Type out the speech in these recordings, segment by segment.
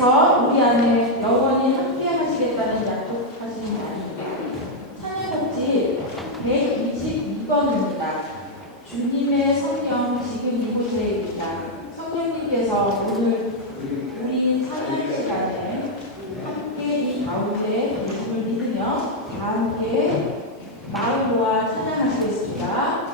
하나님께서 우리 안에 영원히 함께 하시겠다는 약속하신 날입니다. 찬양곡집 122번입니다. 주님의 성령 지금 이곳에입니다. 성령님께서 오늘 우리 찬양 시간에 함께 이 가운데 계심을 믿으며 다 함께 마음 모아 찬양하시겠습니다.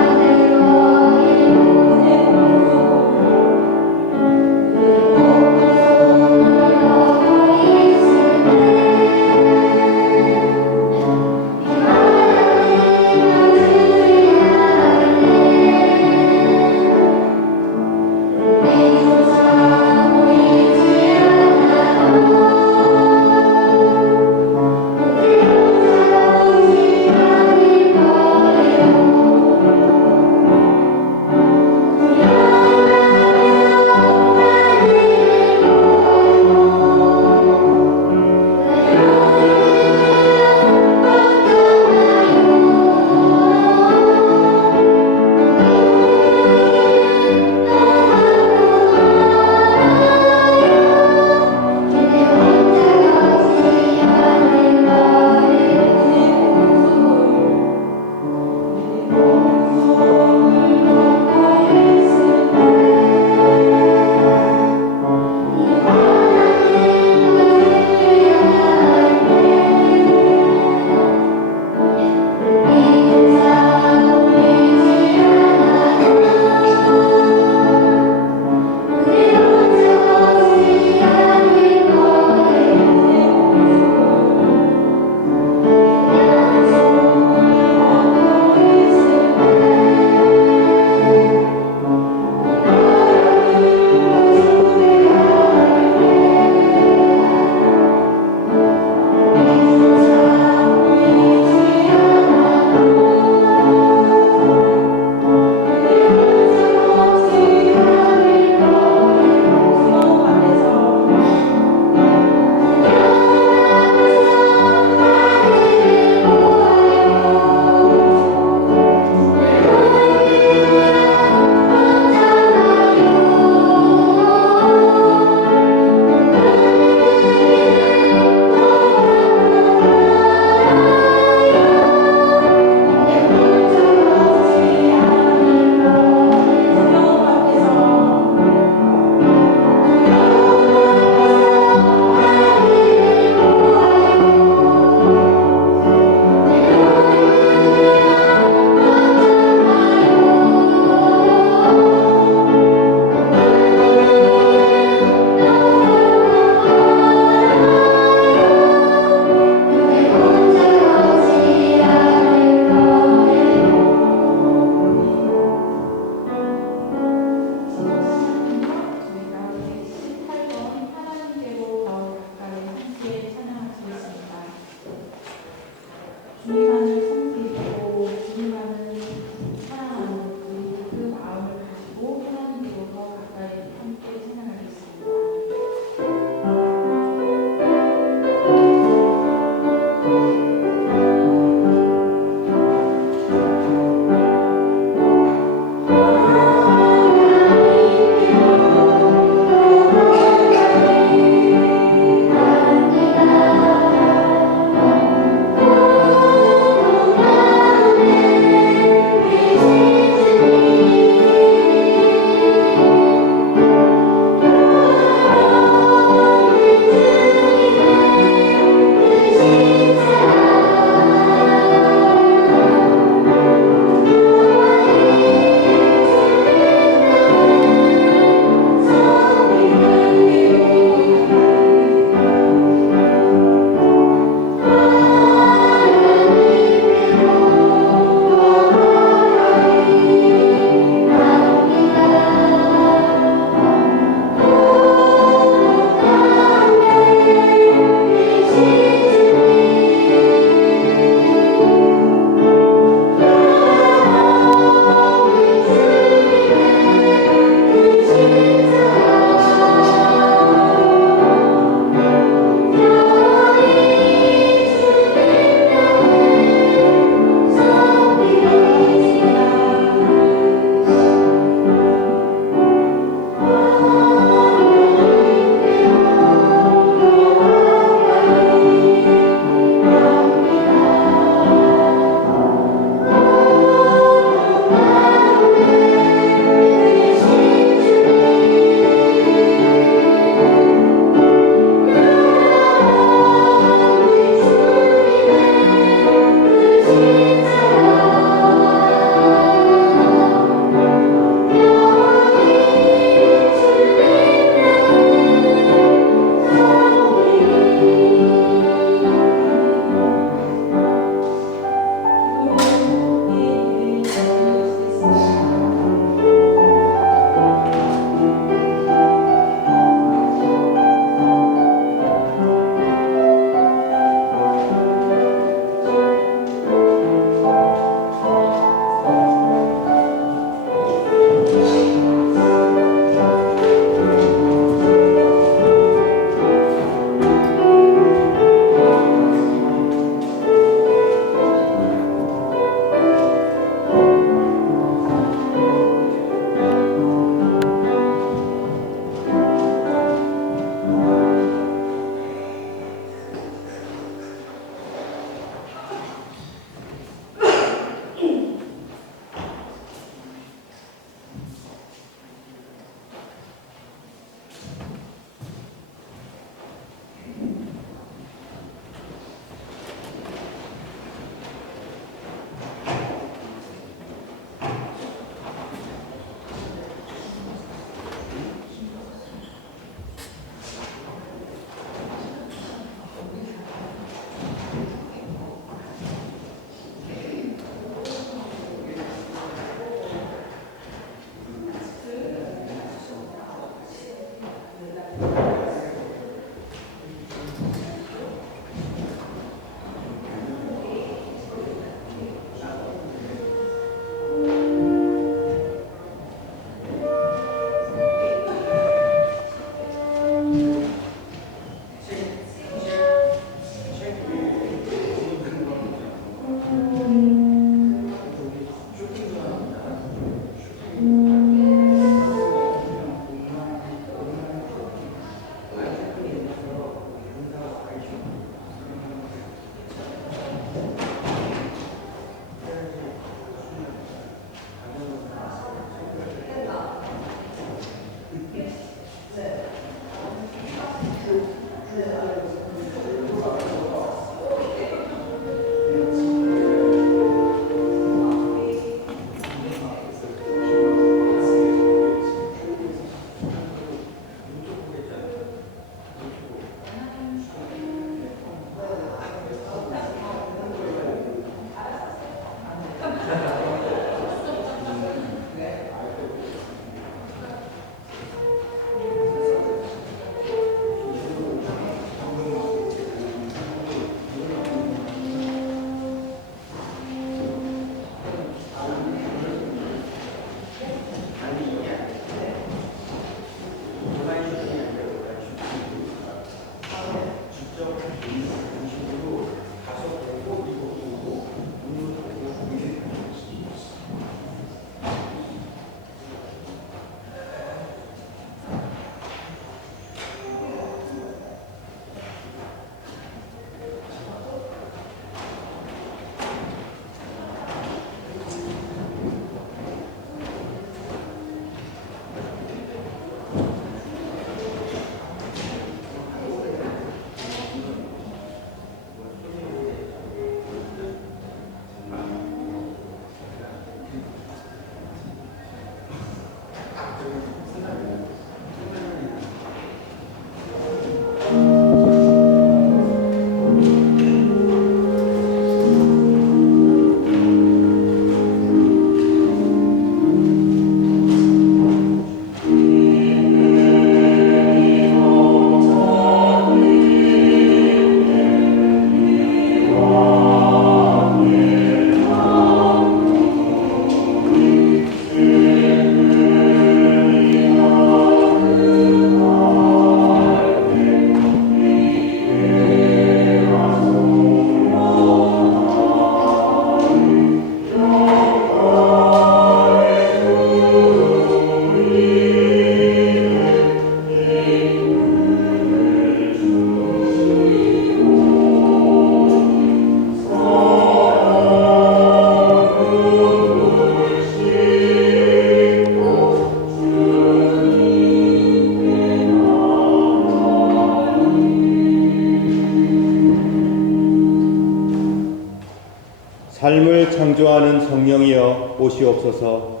삶을 창조하는 성령이여 오시옵소서.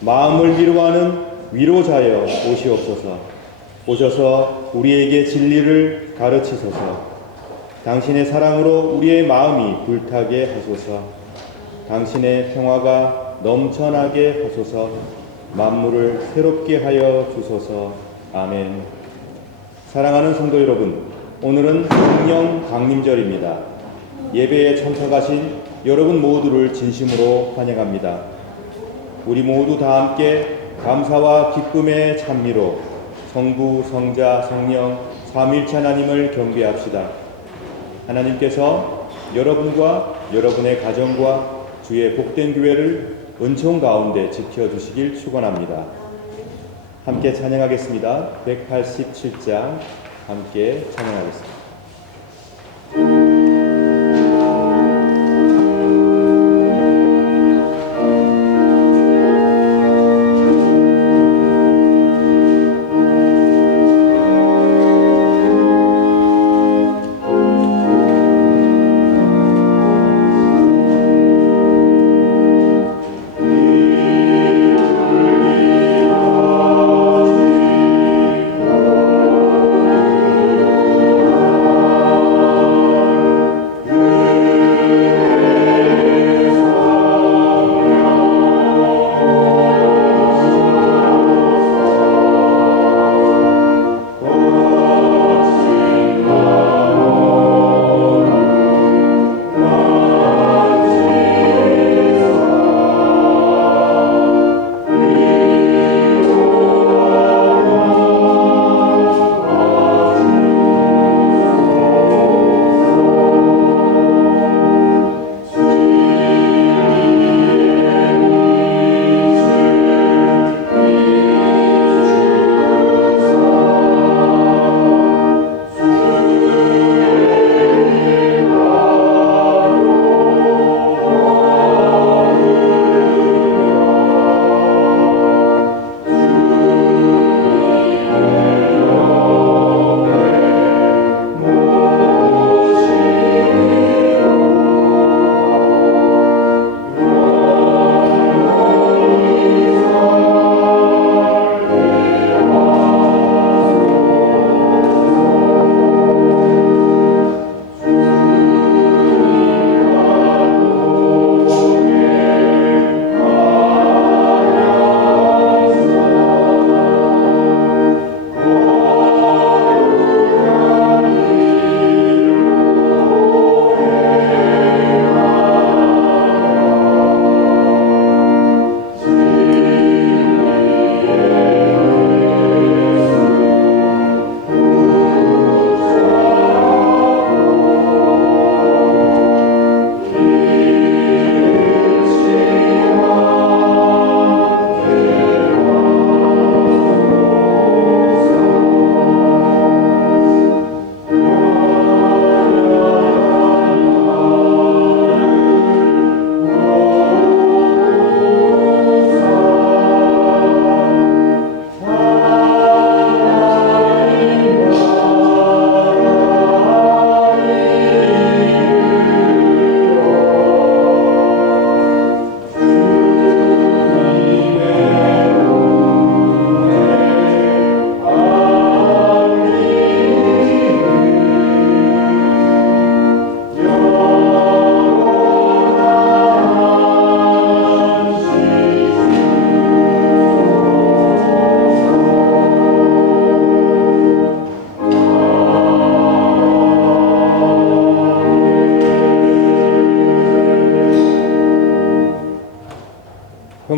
마음을 위로하는 위로자여 오시옵소서. 오셔서 우리에게 진리를 가르치소서. 당신의 사랑으로 우리의 마음이 불타게 하소서. 당신의 평화가 넘쳐나게 하소서. 만물을 새롭게 하여 주소서. 아멘. 사랑하는 성도 여러분, 오늘은 성령 강림절입니다. 예배에 참석하신 여러분 모두를 진심으로 환영합니다. 우리 모두 다 함께 감사와 기쁨의 찬미로 성부, 성자, 성령, 삼위일체 하나님을 경배합시다. 하나님께서 여러분과 여러분의 가정과 주의 복된 교회를 은총 가운데 지켜주시길 축원합니다. 함께 찬양하겠습니다. 187장 함께 찬양하겠습니다.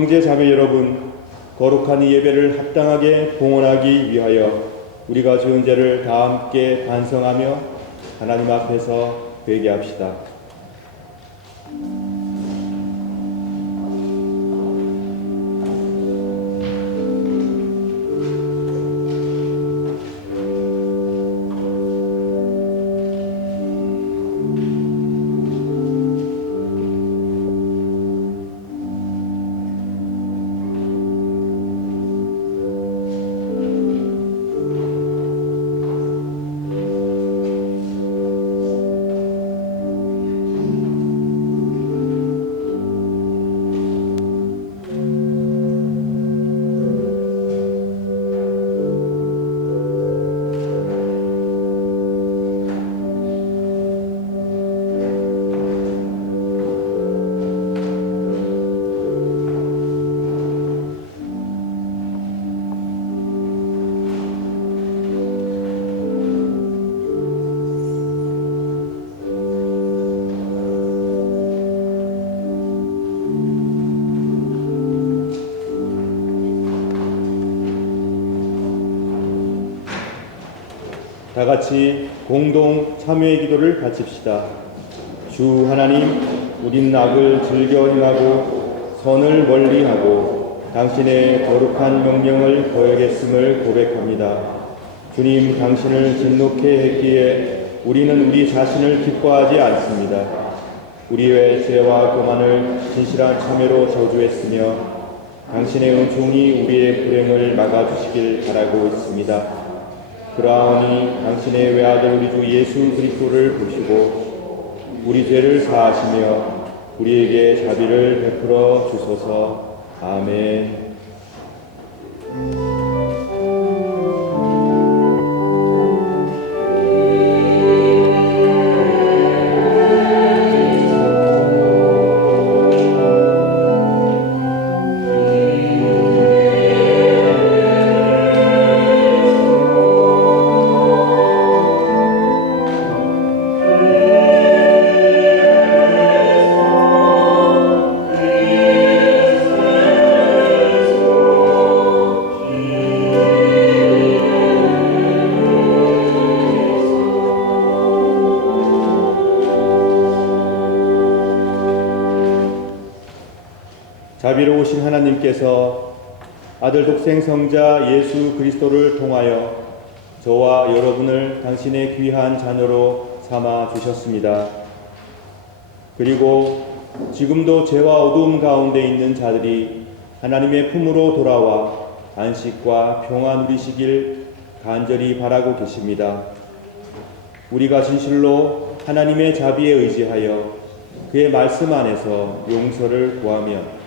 형제 자매 여러분, 거룩한 이 예배를 합당하게 봉헌하기 위하여 우리가 지은 죄를 다 함께 반성하며 하나님 앞에서 회개합시다. 다 같이 공동 참회의 기도를 바칩시다. 주 하나님, 우린 악을 즐겨 행하고 선을 멀리하고 당신의 거룩한 명령을 거역했음을 고백합니다. 주님, 당신을 진노케 했기에 우리는 우리 자신을 기뻐하지 않습니다. 우리의 죄와 교만을 진실한 참회로 저주했으며 당신의 은총이 우리의 불행을 막아주시길 바라고 있습니다. 그러하오니 당신의 외아들 우리 주 예수 그리스도를 보시고 우리 죄를 사하시며 우리에게 자비를 베풀어 주소서. 아멘. 자비로우신 하나님께서 아들 독생 성자 예수 그리스도를 통하여 저와 여러분을 당신의 귀한 자녀로 삼아 주셨습니다. 그리고 지금도 죄와 어두움 가운데 있는 자들이 하나님의 품으로 돌아와 안식과 평안 누리시길 간절히 바라고 계십니다. 우리가 진실로 하나님의 자비에 의지하여 그의 말씀 안에서 용서를 구하면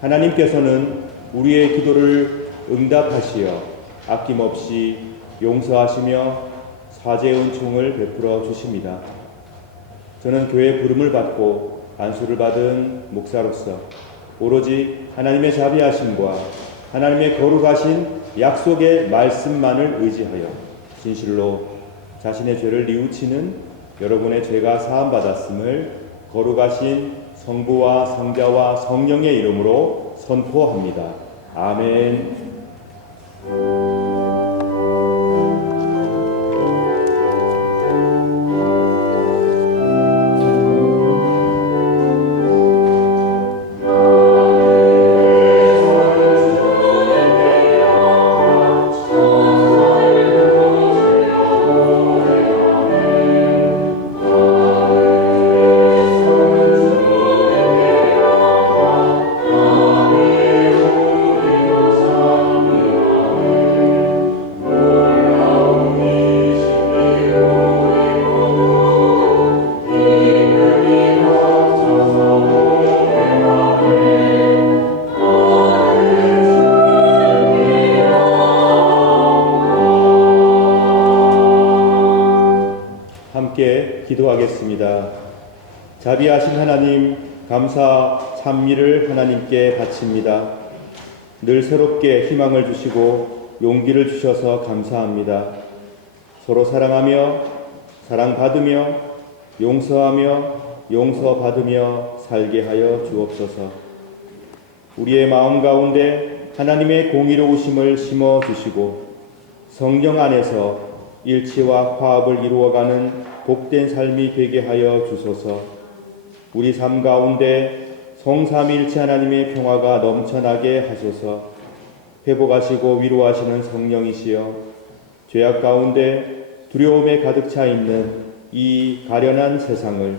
하나님께서는 우리의 기도를 응답하시어 아낌없이 용서하시며 사죄의 은총을 베풀어 주십니다. 저는 교회 부름을 받고 안수를 받은 목사로서 오로지 하나님의 자비하심과 하나님의 거룩하신 약속의 말씀만을 의지하여 진실로 자신의 죄를 뉘우치는 여러분의 죄가 사함받았음을 거룩하신 성부와 성자와 성령의 이름으로 선포합니다. 아멘. 함께 기도하겠습니다. 자비하신 하나님, 감사 찬미를 하나님께 바칩니다. 늘 새롭게 희망을 주시고 용기를 주셔서 감사합니다. 서로 사랑하며 사랑받으며 용서하며 용서받으며 살게 하여 주옵소서. 우리의 마음 가운데 하나님의 공의로우심을 심어 주시고 성령 안에서 일치와 화합을 이루어가는 복된 삶이 되게 하여 주소서. 우리 삶 가운데 성삼일체 하나님의 평화가 넘쳐나게 하소서. 회복하시고 위로하시는 성령이시여, 죄악 가운데 두려움에 가득 차 있는 이 가련한 세상을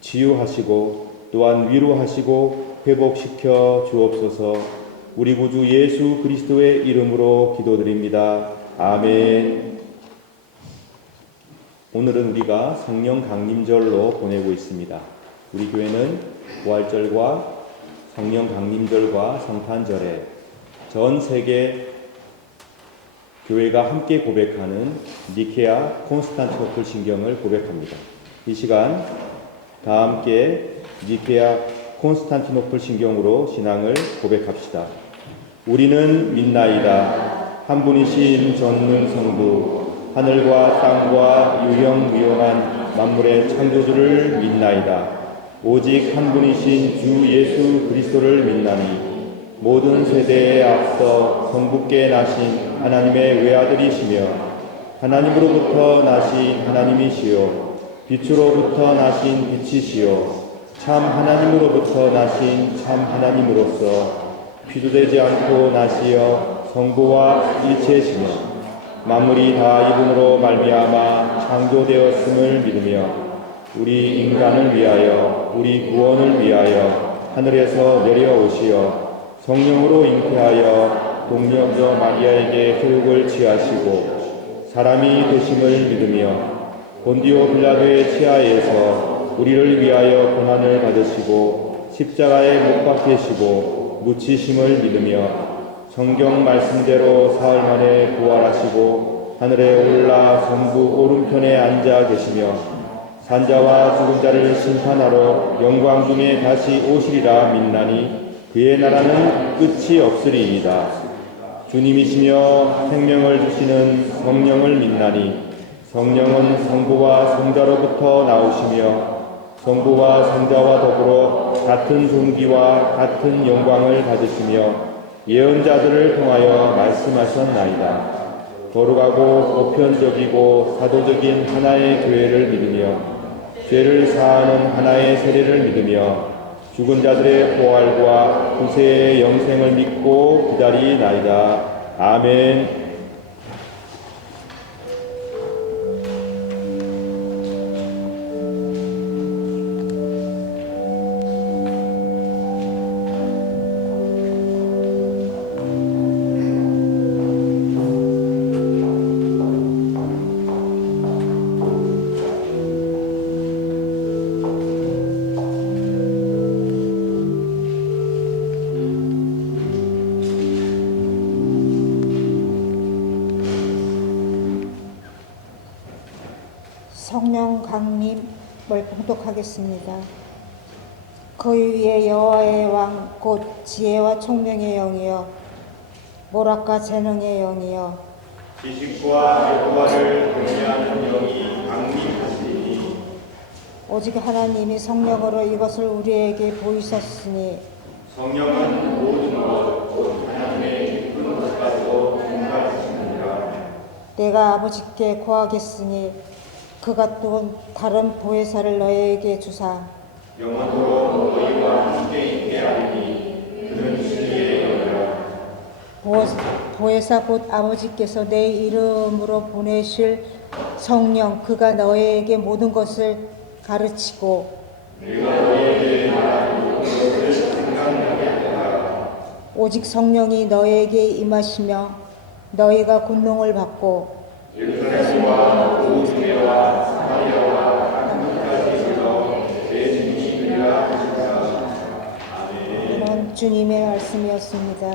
치유하시고 또한 위로하시고 회복시켜 주옵소서. 우리 구주 예수 그리스도의 이름으로 기도드립니다. 아멘. 오늘은 우리가 성령 강림절로 보내고 있습니다. 우리 교회는 부활절과 성령 강림절과 성탄절에 전 세계 교회가 함께 고백하는 니케아 콘스탄티노플 신경을 고백합니다. 이 시간 다 함께 니케아 콘스탄티노플 신경으로 신앙을 고백합시다. 우리는 믿나이다. 한 분이신 전능 성부, 하늘과 땅과 유형무용한 만물의 창조주를 믿나이다. 오직 한 분이신 주 예수 그리스도를 믿나니 모든 세대에 앞서 성부께 나신 하나님의 외아들이시며 하나님으로부터 나신 하나님이시요 빛으로부터 나신 빛이시요 참 하나님으로부터 나신 참 하나님으로서 피조되지 않고 나시어 성부와 일체시며 만물이 다 이분으로 말미암아 창조되었음을 믿으며 우리 인간을 위하여 우리 구원을 위하여 하늘에서 내려오시어 성령으로 잉태하여 동정녀 마리아에게 교육을 취하시고 사람이 되심을 믿으며 본디오 빌라도의 치하에서 우리를 위하여 고난을 받으시고 십자가에 못 박히시고 묻히심을 믿으며 성경 말씀대로 사흘 만에 부활하시고 하늘에 올라 성부 오른편에 앉아 계시며 산자와 죽은 자를 심판하러 영광 중에 다시 오시리라 믿나니 그의 나라는 끝이 없으리이다. 주님이시며 생명을 주시는 성령을 믿나니 성령은 성부와 성자로부터 나오시며 성부와 성자와 더불어 같은 존귀와 같은 영광을 받으시며 예언자들을 통하여 말씀하셨나이다. 거룩하고 보편적이고 사도적인 하나의 교회를 믿으며 죄를 사하는 하나의 세례를 믿으며 죽은 자들의 부활과 후세의 영생을 믿고 기다리나이다. 아멘. 성령 강림을 봉독하겠습니다. 그 위에 여호와의 왕 곧 지혜와 총명의 영이여 모락과 재능의 영이여 지식과 여호와를 경외하는 영이 강림하시니 오직 하나님이 성령으로 이것을 우리에게 보이셨으니 성령은 모든 것 곧 하나님의 깊은 것까지도 통달하시느니라. 내가 아버지께 구하겠으니 그가 또 다른 보혜사를 너희에게 주사 영원토록 너희와 함께 있게 하리니 그는 진리의 영이라. 보혜사 곧 아버지께서 내 이름으로 보내실 성령 그가 너희에게 모든 것을 가르치고 내가 너희에게 말한 모든 것을 생각나게 하라. 오직 성령이 너희에게 임하시며 너희가 권능을 받고 예루살렘과 모든 유대와 사마리아와 땅끝까지 이르러 내 증인이 되리라 하시니라. 아멘. 이는 주님의 말씀이었습니다.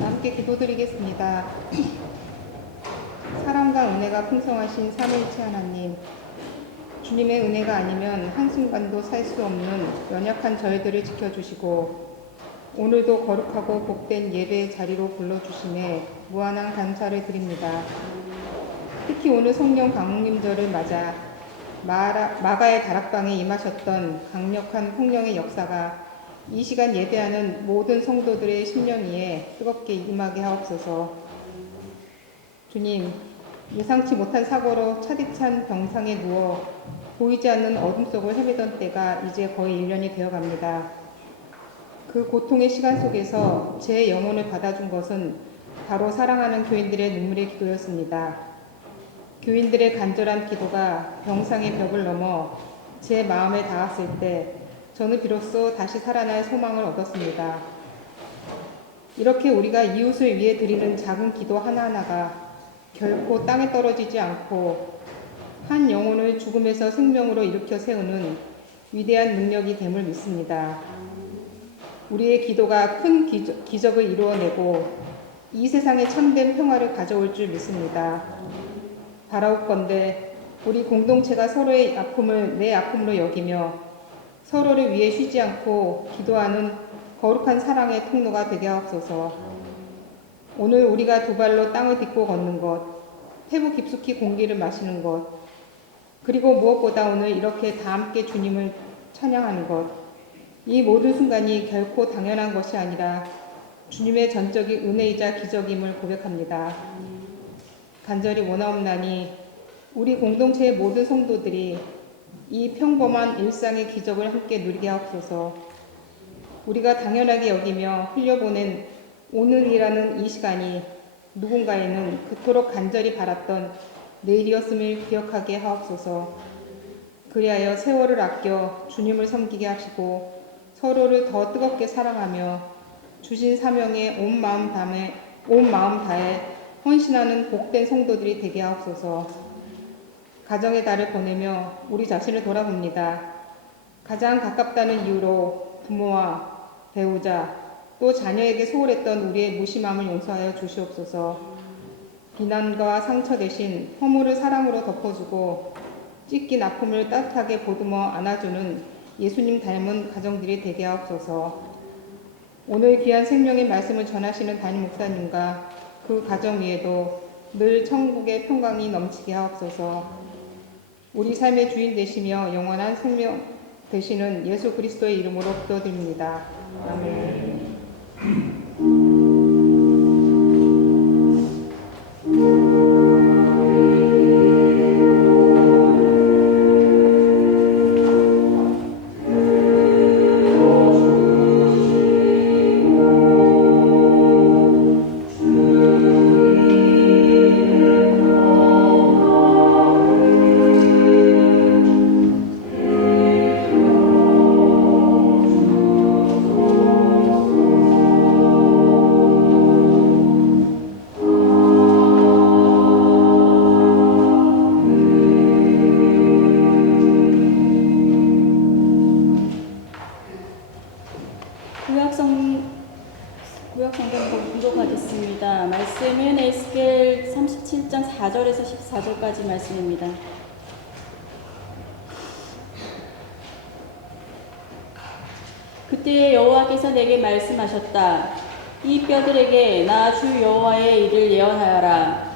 함께 기도드리겠습니다. 사랑과 은혜가 풍성하신 삼위일체 하나님, 주님의 은혜가 아니면 한순간도 살 수 없는 연약한 저희들을 지켜주시고 오늘도 거룩하고 복된 예배 자리로 불러주심에 무한한 감사를 드립니다. 특히 오늘 성령 강림절을 맞아 마가의 다락방에 임하셨던 강력한 성령의 역사가 이 시간 예배하는 모든 성도들의 심령 위에 뜨겁게 임하게 하옵소서. 주님, 예상치 못한 사고로 차디찬 병상에 누워 보이지 않는 어둠 속을 헤매던 때가 이제 거의 1년이 되어갑니다. 그 고통의 시간 속에서 제 영혼을 받아준 것은 바로 사랑하는 교인들의 눈물의 기도였습니다. 교인들의 간절한 기도가 병상의 벽을 넘어 제 마음에 닿았을 때 저는 비로소 다시 살아날 소망을 얻었습니다. 이렇게 우리가 이웃을 위해 드리는 작은 기도 하나하나가 결코 땅에 떨어지지 않고 한 영혼을 죽음에서 생명으로 일으켜 세우는 위대한 능력이 됨을 믿습니다. 우리의 기도가 큰 기적을 이루어내고 이 세상에 참된 평화를 가져올 줄 믿습니다. 바라옵건대 우리 공동체가 서로의 아픔을 내 아픔으로 여기며 서로를 위해 쉬지 않고 기도하는 거룩한 사랑의 통로가 되게 하옵소서. 오늘 우리가 두 발로 땅을 딛고 걷는 것, 태부 깊숙이 공기를 마시는 것, 그리고 무엇보다 오늘 이렇게 다 함께 주님을 찬양하는 것, 이 모든 순간이 결코 당연한 것이 아니라 주님의 전적인 은혜이자 기적임을 고백합니다. 간절히 원하옵나니 우리 공동체의 모든 성도들이 이 평범한 일상의 기적을 함께 누리게 하옵소서. 우리가 당연하게 여기며 흘려보낸 오늘이라는 이 시간이 누군가에는 그토록 간절히 바랐던 내일이었음을 기억하게 하옵소서. 그리하여 세월을 아껴 주님을 섬기게 하시고 서로를 더 뜨겁게 사랑하며 주신 사명에 온 마음 다해 헌신하는 복된 성도들이 되게 하옵소서. 가정의 달을 보내며 우리 자신을 돌아봅니다. 가장 가깝다는 이유로 부모와 배우자 또 자녀에게 소홀했던 우리의 무심함을 용서하여 주시옵소서. 비난과 상처 대신 허물을 사랑으로 덮어주고 찢긴 아픔을 따뜻하게 보듬어 안아주는 예수님 닮은 가정들이 되게 하옵소서. 오늘 귀한 생명의 말씀을 전하시는 담임 목사님과 그 가정 위에도 늘 천국의 평강이 넘치게 하옵소서. 우리 삶의 주인 되시며 영원한 생명 되시는 예수 그리스도의 이름으로 기도드립니다. 아멘. 구약성경 공독하겠습니다. 말씀은 에스겔 37장 4절에서 14절까지 말씀입니다. 그때 여호와께서 내게 말씀하셨다. 이 뼈들에게 나 주 여호와의 일을 예언하여라.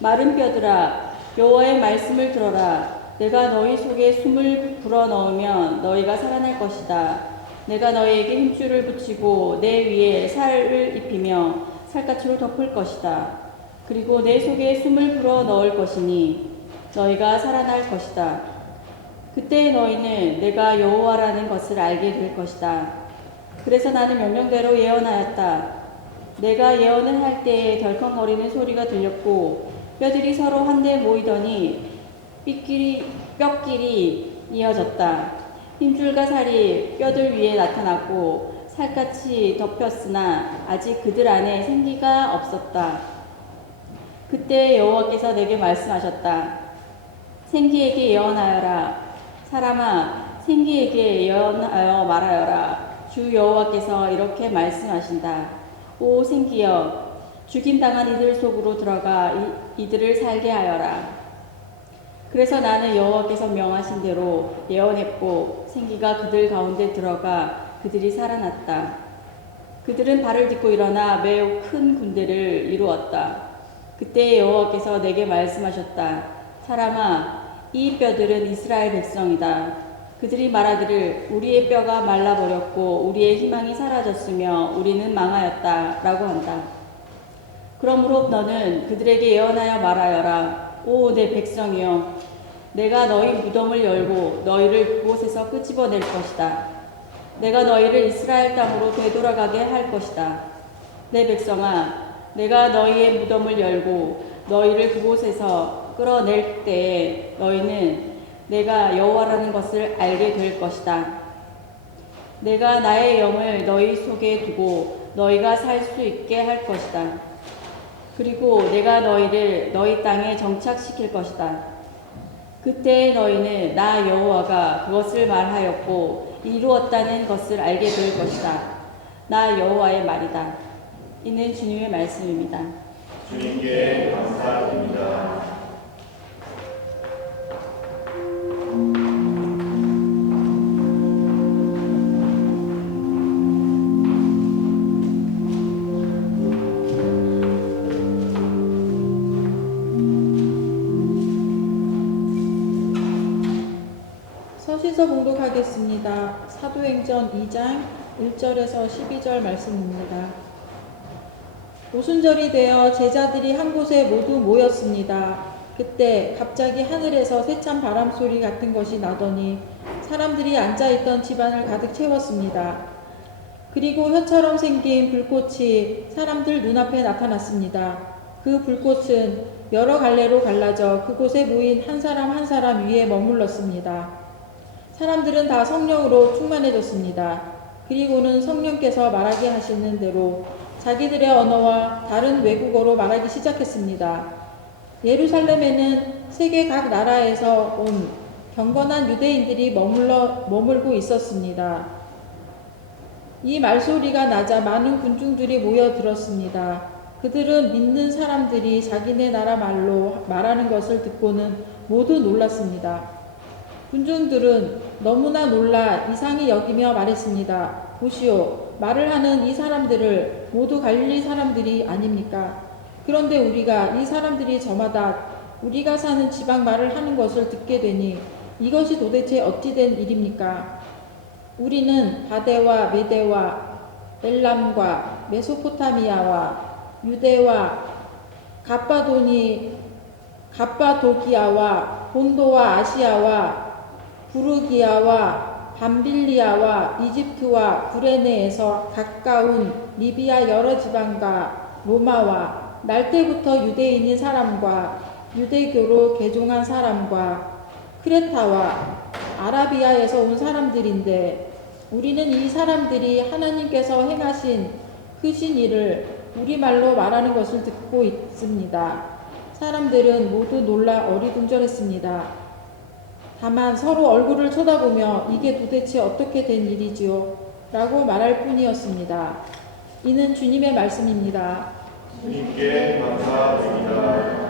마른 뼈들아, 여호와의 말씀을 들어라. 내가 너희 속에 숨을 불어넣으면 너희가 살아날 것이다. 내가 너희에게 힘줄을 붙이고 내 위에 살을 입히며 살갗으로 덮을 것이다. 그리고 내 속에 숨을 불어넣을 것이니 너희가 살아날 것이다. 그때 너희는 내가 여호와라는 것을 알게 될 것이다. 그래서 나는 명령대로 예언하였다. 내가 예언을 할 때에 덜컹거리는 소리가 들렸고 뼈들이 서로 한데 모이더니 뼈끼리 이어졌다. 힘줄과 살이 뼈들 위에 나타났고 살갗이 덮였으나 아직 그들 안에 생기가 없었다. 그때 여호와께서 내게 말씀하셨다. 생기에게 예언하여라. 사람아, 생기에게 예언하여 말하여라. 주 여호와께서 이렇게 말씀하신다. 오 생기여 죽임당한 이들 속으로 들어가 이들을 살게 하여라. 그래서 나는 여호와께서 명하신 대로 예언했고 생기가 그들 가운데 들어가 그들이 살아났다. 그들은 발을 딛고 일어나 매우 큰 군대를 이루었다. 그때 여호와께서 내게 말씀하셨다. 사람아, 이 뼈들은 이스라엘 백성이다. 그들이 말하기를 우리의 뼈가 말라버렸고 우리의 희망이 사라졌으며 우리는 망하였다 라고 한다. 그러므로 너는 그들에게 예언하여 말하여라. 오 내 백성이여, 내가 너희 무덤을 열고 너희를 그곳에서 끄집어낼 것이다. 내가 너희를 이스라엘 땅으로 되돌아가게 할 것이다. 내 백성아, 내가 너희의 무덤을 열고 너희를 그곳에서 끌어낼 때에 너희는 내가 여호와라는 것을 알게 될 것이다. 내가 나의 영을 너희 속에 두고 너희가 살 수 있게 할 것이다. 그리고 내가 너희를 너희 땅에 정착시킬 것이다. 그때 너희는 나 여호와가 그것을 말하였고 이루었다는 것을 알게 될 것이다. 나 여호와의 말이다. 이는 주님의 말씀입니다. 주님께 감사드립니다. 서신서 봉독하겠습니다. 사도행전 2장 1절에서 12절 말씀입니다. 오순절이 되어 제자들이 한 곳에 모두 모였습니다. 그때 갑자기 하늘에서 세찬 바람 소리 같은 것이 나더니 사람들이 앉아있던 집안을 가득 채웠습니다. 그리고 혀처럼 생긴 불꽃이 사람들 눈앞에 나타났습니다. 그 불꽃은 여러 갈래로 갈라져 그곳에 모인 한 사람 한 사람 위에 머물렀습니다. 사람들은 다 성령으로 충만해졌습니다. 그리고는 성령께서 말하게 하시는 대로 자기들의 언어와 다른 외국어로 말하기 시작했습니다. 예루살렘에는 세계 각 나라에서 온 경건한 유대인들이 머물고 있었습니다. 이 말소리가 나자 많은 군중들이 모여들었습니다. 그들은 믿는 사람들이 자기네 나라 말로 말하는 것을 듣고는 모두 놀랐습니다. 군중들은 너무나 놀라 이상히 여기며 말했습니다. 보시오, 말을 하는 이 사람들을 모두 갈릴리 사람들이 아닙니까? 그런데 우리가 이 사람들이 저마다 우리가 사는 지방 말을 하는 것을 듣게 되니 이것이 도대체 어찌 된 일입니까? 우리는 바데와 메데와 엘람과 메소포타미아와 유대와 갑바도기아와 본도와 아시아와 부르기아와 밤빌리아와 이집트와 구레네에서 가까운 리비아 여러 지방과 로마와 날 때부터 유대인인 사람과 유대교로 개종한 사람과 크레타와 아라비아에서 온 사람들인데 우리는 이 사람들이 하나님께서 행하신 크신 일을 우리말로 말하는 것을 듣고 있습니다. 사람들은 모두 놀라 어리둥절했습니다. 다만 서로 얼굴을 쳐다보며 이게 도대체 어떻게 된 일이지요? 라고 말할 뿐이었습니다. 이는 주님의 말씀입니다. 주님께 감사드립니다.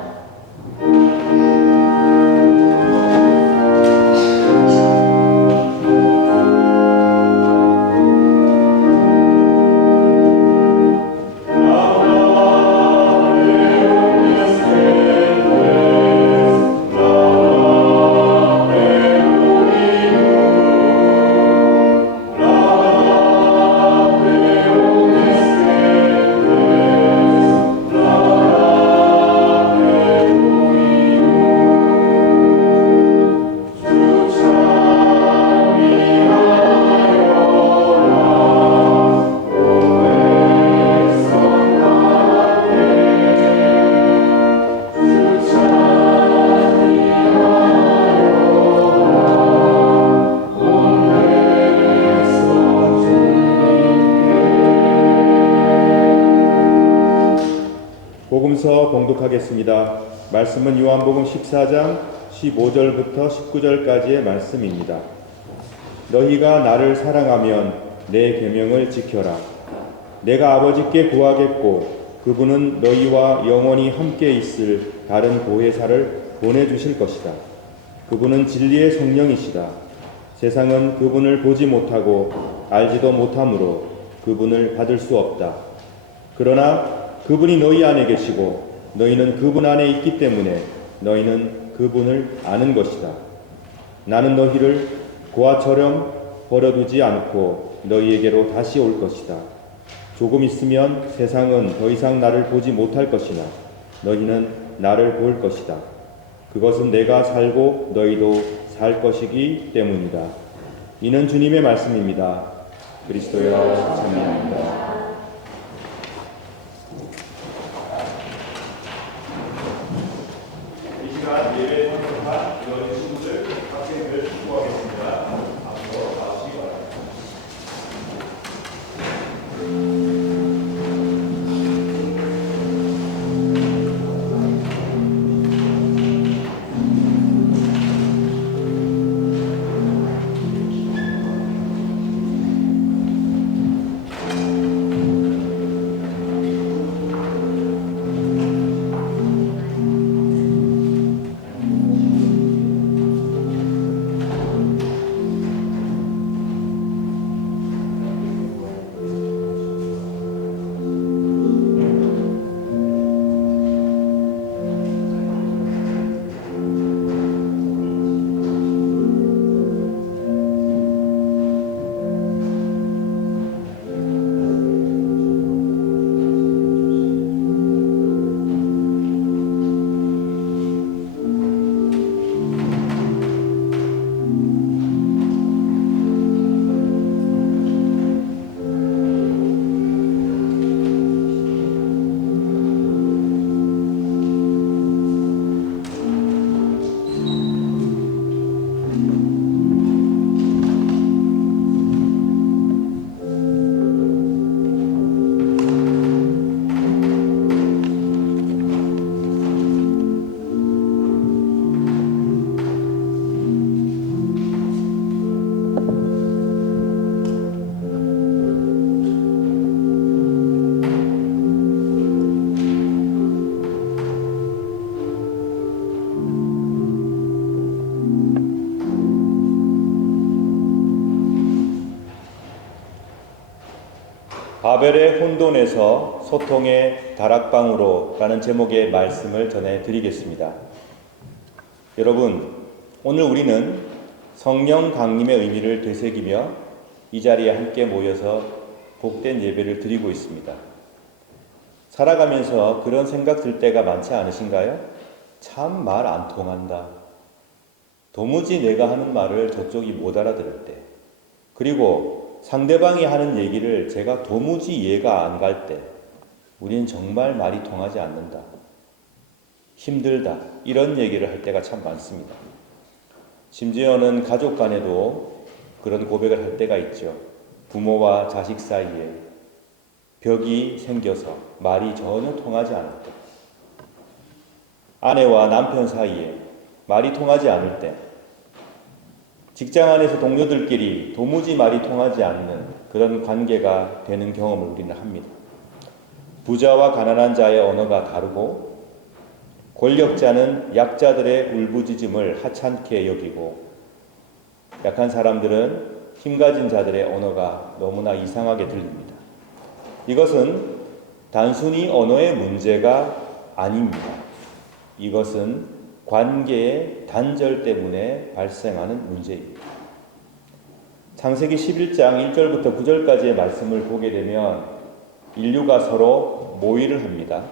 복음서 봉독하겠습니다. 말씀은 요한복음 14장 15절부터 19절까지의 말씀입니다. 너희가 나를 사랑하면 내 계명을 지켜라. 내가 아버지께 구하겠고 그분은 너희와 영원히 함께 있을 다른 보혜사를 보내주실 것이다. 그분은 진리의 성령이시다. 세상은 그분을 보지 못하고 알지도 못하므로 그분을 받을 수 없다. 그러나 그분이 너희 안에 계시고 너희는 그분 안에 있기 때문에 너희는 그분을 아는 것이다. 나는 너희를 고아처럼 버려두지 않고 너희에게로 다시 올 것이다. 조금 있으면 세상은 더 이상 나를 보지 못할 것이나 너희는 나를 볼 것이다. 그것은 내가 살고 너희도 살 것이기 때문이다. 이는 주님의 말씀입니다. 그리스도여 찬미합니다. 이 시간 예배 참석한 이런 친구들, 학생들 축복하겠습니다. 앞으로 나오시기 바랍니다. 바벨의 혼돈에서 소통의 다락방으로 라는 제목의 말씀을 전해드리겠습니다. 여러분, 오늘 우리는 성령 강림의 의미를 되새기며 이 자리에 함께 모여서 복된 예배를 드리고 있습니다. 살아가면서 그런 생각 들 때가 많지 않으신가요? 참 말 안 통한다. 도무지 내가 하는 말을 저쪽이 못 알아들을 때, 그리고 상대방이 하는 얘기를 제가 도무지 이해가 안 갈 때 우린 정말 말이 통하지 않는다. 힘들다. 이런 얘기를 할 때가 참 많습니다. 심지어는 가족 간에도 그런 고백을 할 때가 있죠. 부모와 자식 사이에 벽이 생겨서 말이 전혀 통하지 않을 때, 아내와 남편 사이에 말이 통하지 않을 때, 직장 안에서 동료들끼리 도무지 말이 통하지 않는 그런 관계가 되는 경험을 우리는 합니다. 부자와 가난한 자의 언어가 다르고, 권력자는 약자들의 울부짖음을 하찮게 여기고, 약한 사람들은 힘가진 자들의 언어가 너무나 이상하게 들립니다. 이것은 단순히 언어의 문제가 아닙니다. 이것은 관계의 단절 때문에 발생하는 문제입니다. 창세기 11장 1절부터 9절까지의 말씀을 보게 되면 인류가 서로 모의를 합니다.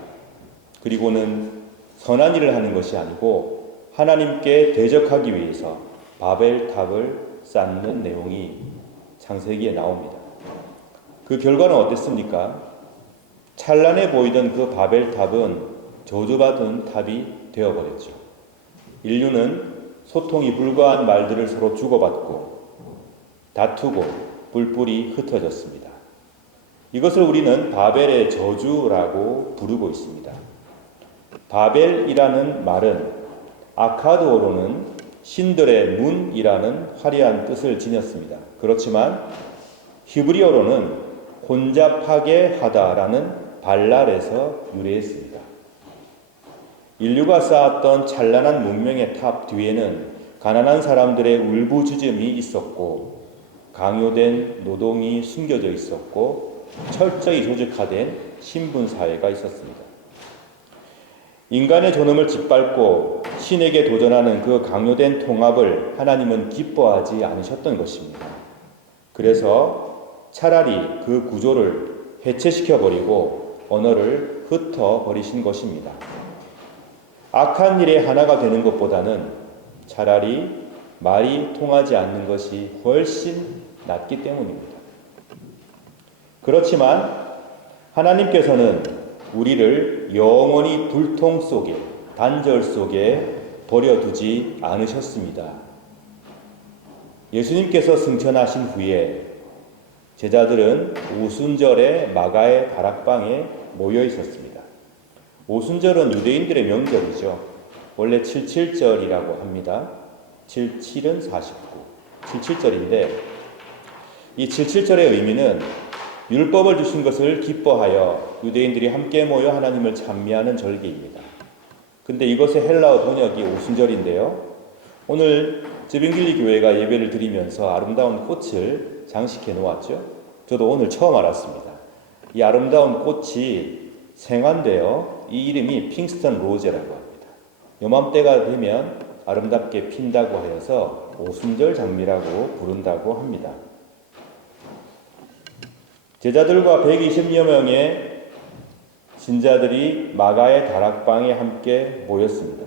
그리고는 선한 일을 하는 것이 아니고 하나님께 대적하기 위해서 바벨탑을 쌓는 내용이 창세기에 나옵니다. 그 결과는 어땠습니까? 찬란해 보이던 그 바벨탑은 저주받은 탑이 되어버렸죠. 인류는 소통이 불가한 말들을 서로 주고받고 다투고 뿔뿔이 흩어졌습니다. 이것을 우리는 바벨의 저주라고 부르고 있습니다. 바벨이라는 말은 아카드어로는 신들의 문이라는 화려한 뜻을 지녔습니다. 그렇지만 히브리어로는 혼잡하게 하다라는 발랄에서 유래했습니다. 인류가 쌓았던 찬란한 문명의 탑 뒤에는 가난한 사람들의 울부짖음이 있었고 강요된 노동이 숨겨져 있었고 철저히 조직화된 신분사회가 있었습니다. 인간의 존엄을 짓밟고 신에게 도전하는 그 강요된 통합을 하나님은 기뻐하지 않으셨던 것입니다. 그래서 차라리 그 구조를 해체시켜버리고 언어를 흩어버리신 것입니다. 악한 일의 하나가 되는 것보다는 차라리 말이 통하지 않는 것이 훨씬 낫기 때문입니다. 그렇지만 하나님께서는 우리를 영원히 불통 속에, 단절 속에 버려두지 않으셨습니다. 예수님께서 승천하신 후에 제자들은 오순절에 마가의 다락방에 모여 있었습니다. 오순절은 유대인들의 명절이죠. 원래 77절이라고 합니다. 77은 49, 77절인데 이 77절의 의미는 율법을 주신 것을 기뻐하여 유대인들이 함께 모여 하나님을 찬미하는 절기입니다. 근데 이것의 헬라어 번역이 오순절인데요. 오늘 쯔빙길리 교회가 예배를 드리면서 아름다운 꽃을 장식해 놓았죠. 저도 오늘 처음 알았습니다. 이 아름다운 꽃이 생화인데요. 이 이름이 핑스턴 로제라고 합니다. 요맘때가 되면 아름답게 핀다고 하여서 오순절 장미라고 부른다고 합니다. 제자들과 120여 명의 신자들이 마가의 다락방에 함께 모였습니다.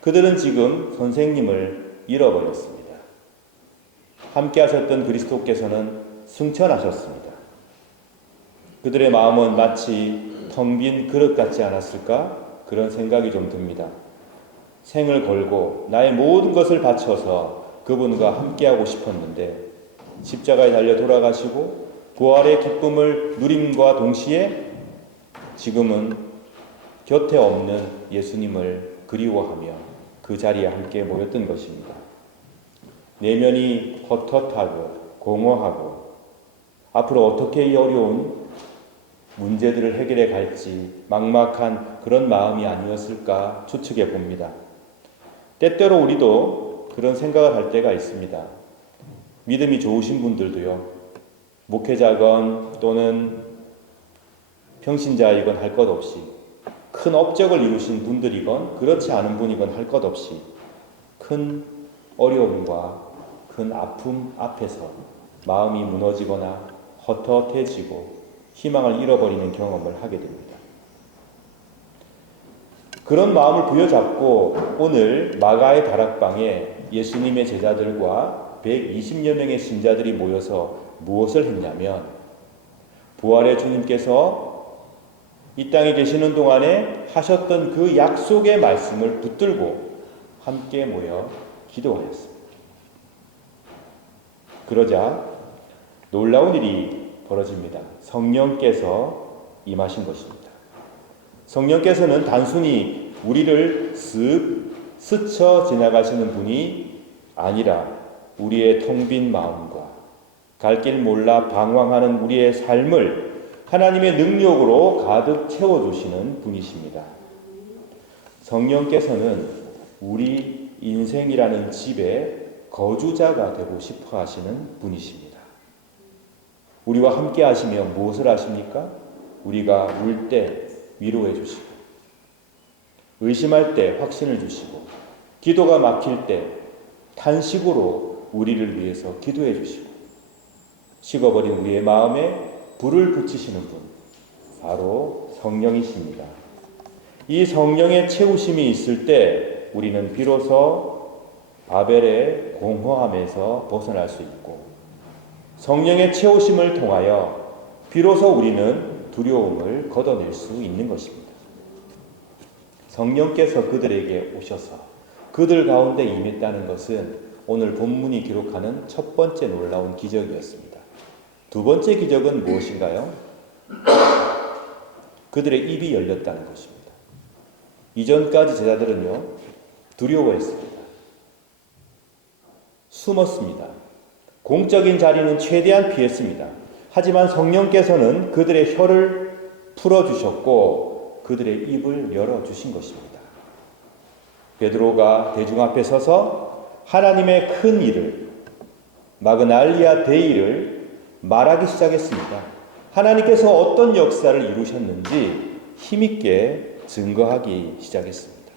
그들은 지금 선생님을 잃어버렸습니다. 함께 하셨던 그리스도께서는 승천하셨습니다. 그들의 마음은 마치 텅 빈 그릇 같지 않았을까? 그런 생각이 좀 듭니다. 생을 걸고 나의 모든 것을 바쳐서 그분과 함께하고 싶었는데 십자가에 달려 돌아가시고 부활의 기쁨을 누림과 동시에 지금은 곁에 없는 예수님을 그리워하며 그 자리에 함께 모였던 것입니다. 내면이 헛헛하고 공허하고 앞으로 어떻게 이 어려운 문제들을 해결해 갈지 막막한 그런 마음이 아니었을까 추측해 봅니다. 때때로 우리도 그런 생각을 할 때가 있습니다. 믿음이 좋으신 분들도요. 목회자건 또는 평신자이건 할 것 없이 큰 업적을 이루신 분들이건 그렇지 않은 분이건 할 것 없이 큰 어려움과 큰 아픔 앞에서 마음이 무너지거나 헛헛해지고 희망을 잃어버리는 경험을 하게 됩니다. 그런 마음을 부여잡고 오늘 마가의 다락방에 예수님의 제자들과 120여 명의 신자들이 모여서 무엇을 했냐면 부활의 주님께서 이 땅에 계시는 동안에 하셨던 그 약속의 말씀을 붙들고 함께 모여 기도하였습니다. 그러자 놀라운 일이 벌어집니다. 성령께서 임하신 것입니다. 성령께서는 단순히 우리를 쓱 스쳐 지나가시는 분이 아니라 우리의 텅 빈 마음과 갈 길 몰라 방황하는 우리의 삶을 하나님의 능력으로 가득 채워주시는 분이십니다. 성령께서는 우리 인생이라는 집의 거주자가 되고 싶어 하시는 분이십니다. 우리와 함께 하시며 무엇을 하십니까? 우리가 울 때 위로해 주시고 의심할 때 확신을 주시고 기도가 막힐 때 탄식으로 우리를 위해서 기도해 주시고 식어버린 우리의 마음에 불을 붙이시는 분 바로 성령이십니다. 이 성령의 채우심이 있을 때 우리는 비로소 바벨의 공허함에서 벗어날 수 있고 성령의 채우심을 통하여 비로소 우리는 두려움을 걷어낼 수 있는 것입니다. 성령께서 그들에게 오셔서 그들 가운데 임했다는 것은 오늘 본문이 기록하는 첫 번째 놀라운 기적이었습니다. 두 번째 기적은 무엇인가요? 그들의 입이 열렸다는 것입니다. 이전까지 제자들은요, 두려워했습니다. 숨었습니다. 공적인 자리는 최대한 피했습니다. 하지만 성령께서는 그들의 혀를 풀어주셨고 그들의 입을 열어주신 것입니다. 베드로가 대중 앞에 서서 하나님의 큰 일을, 마그날리아 데이를 말하기 시작했습니다. 하나님께서 어떤 역사를 이루셨는지 힘있게 증거하기 시작했습니다.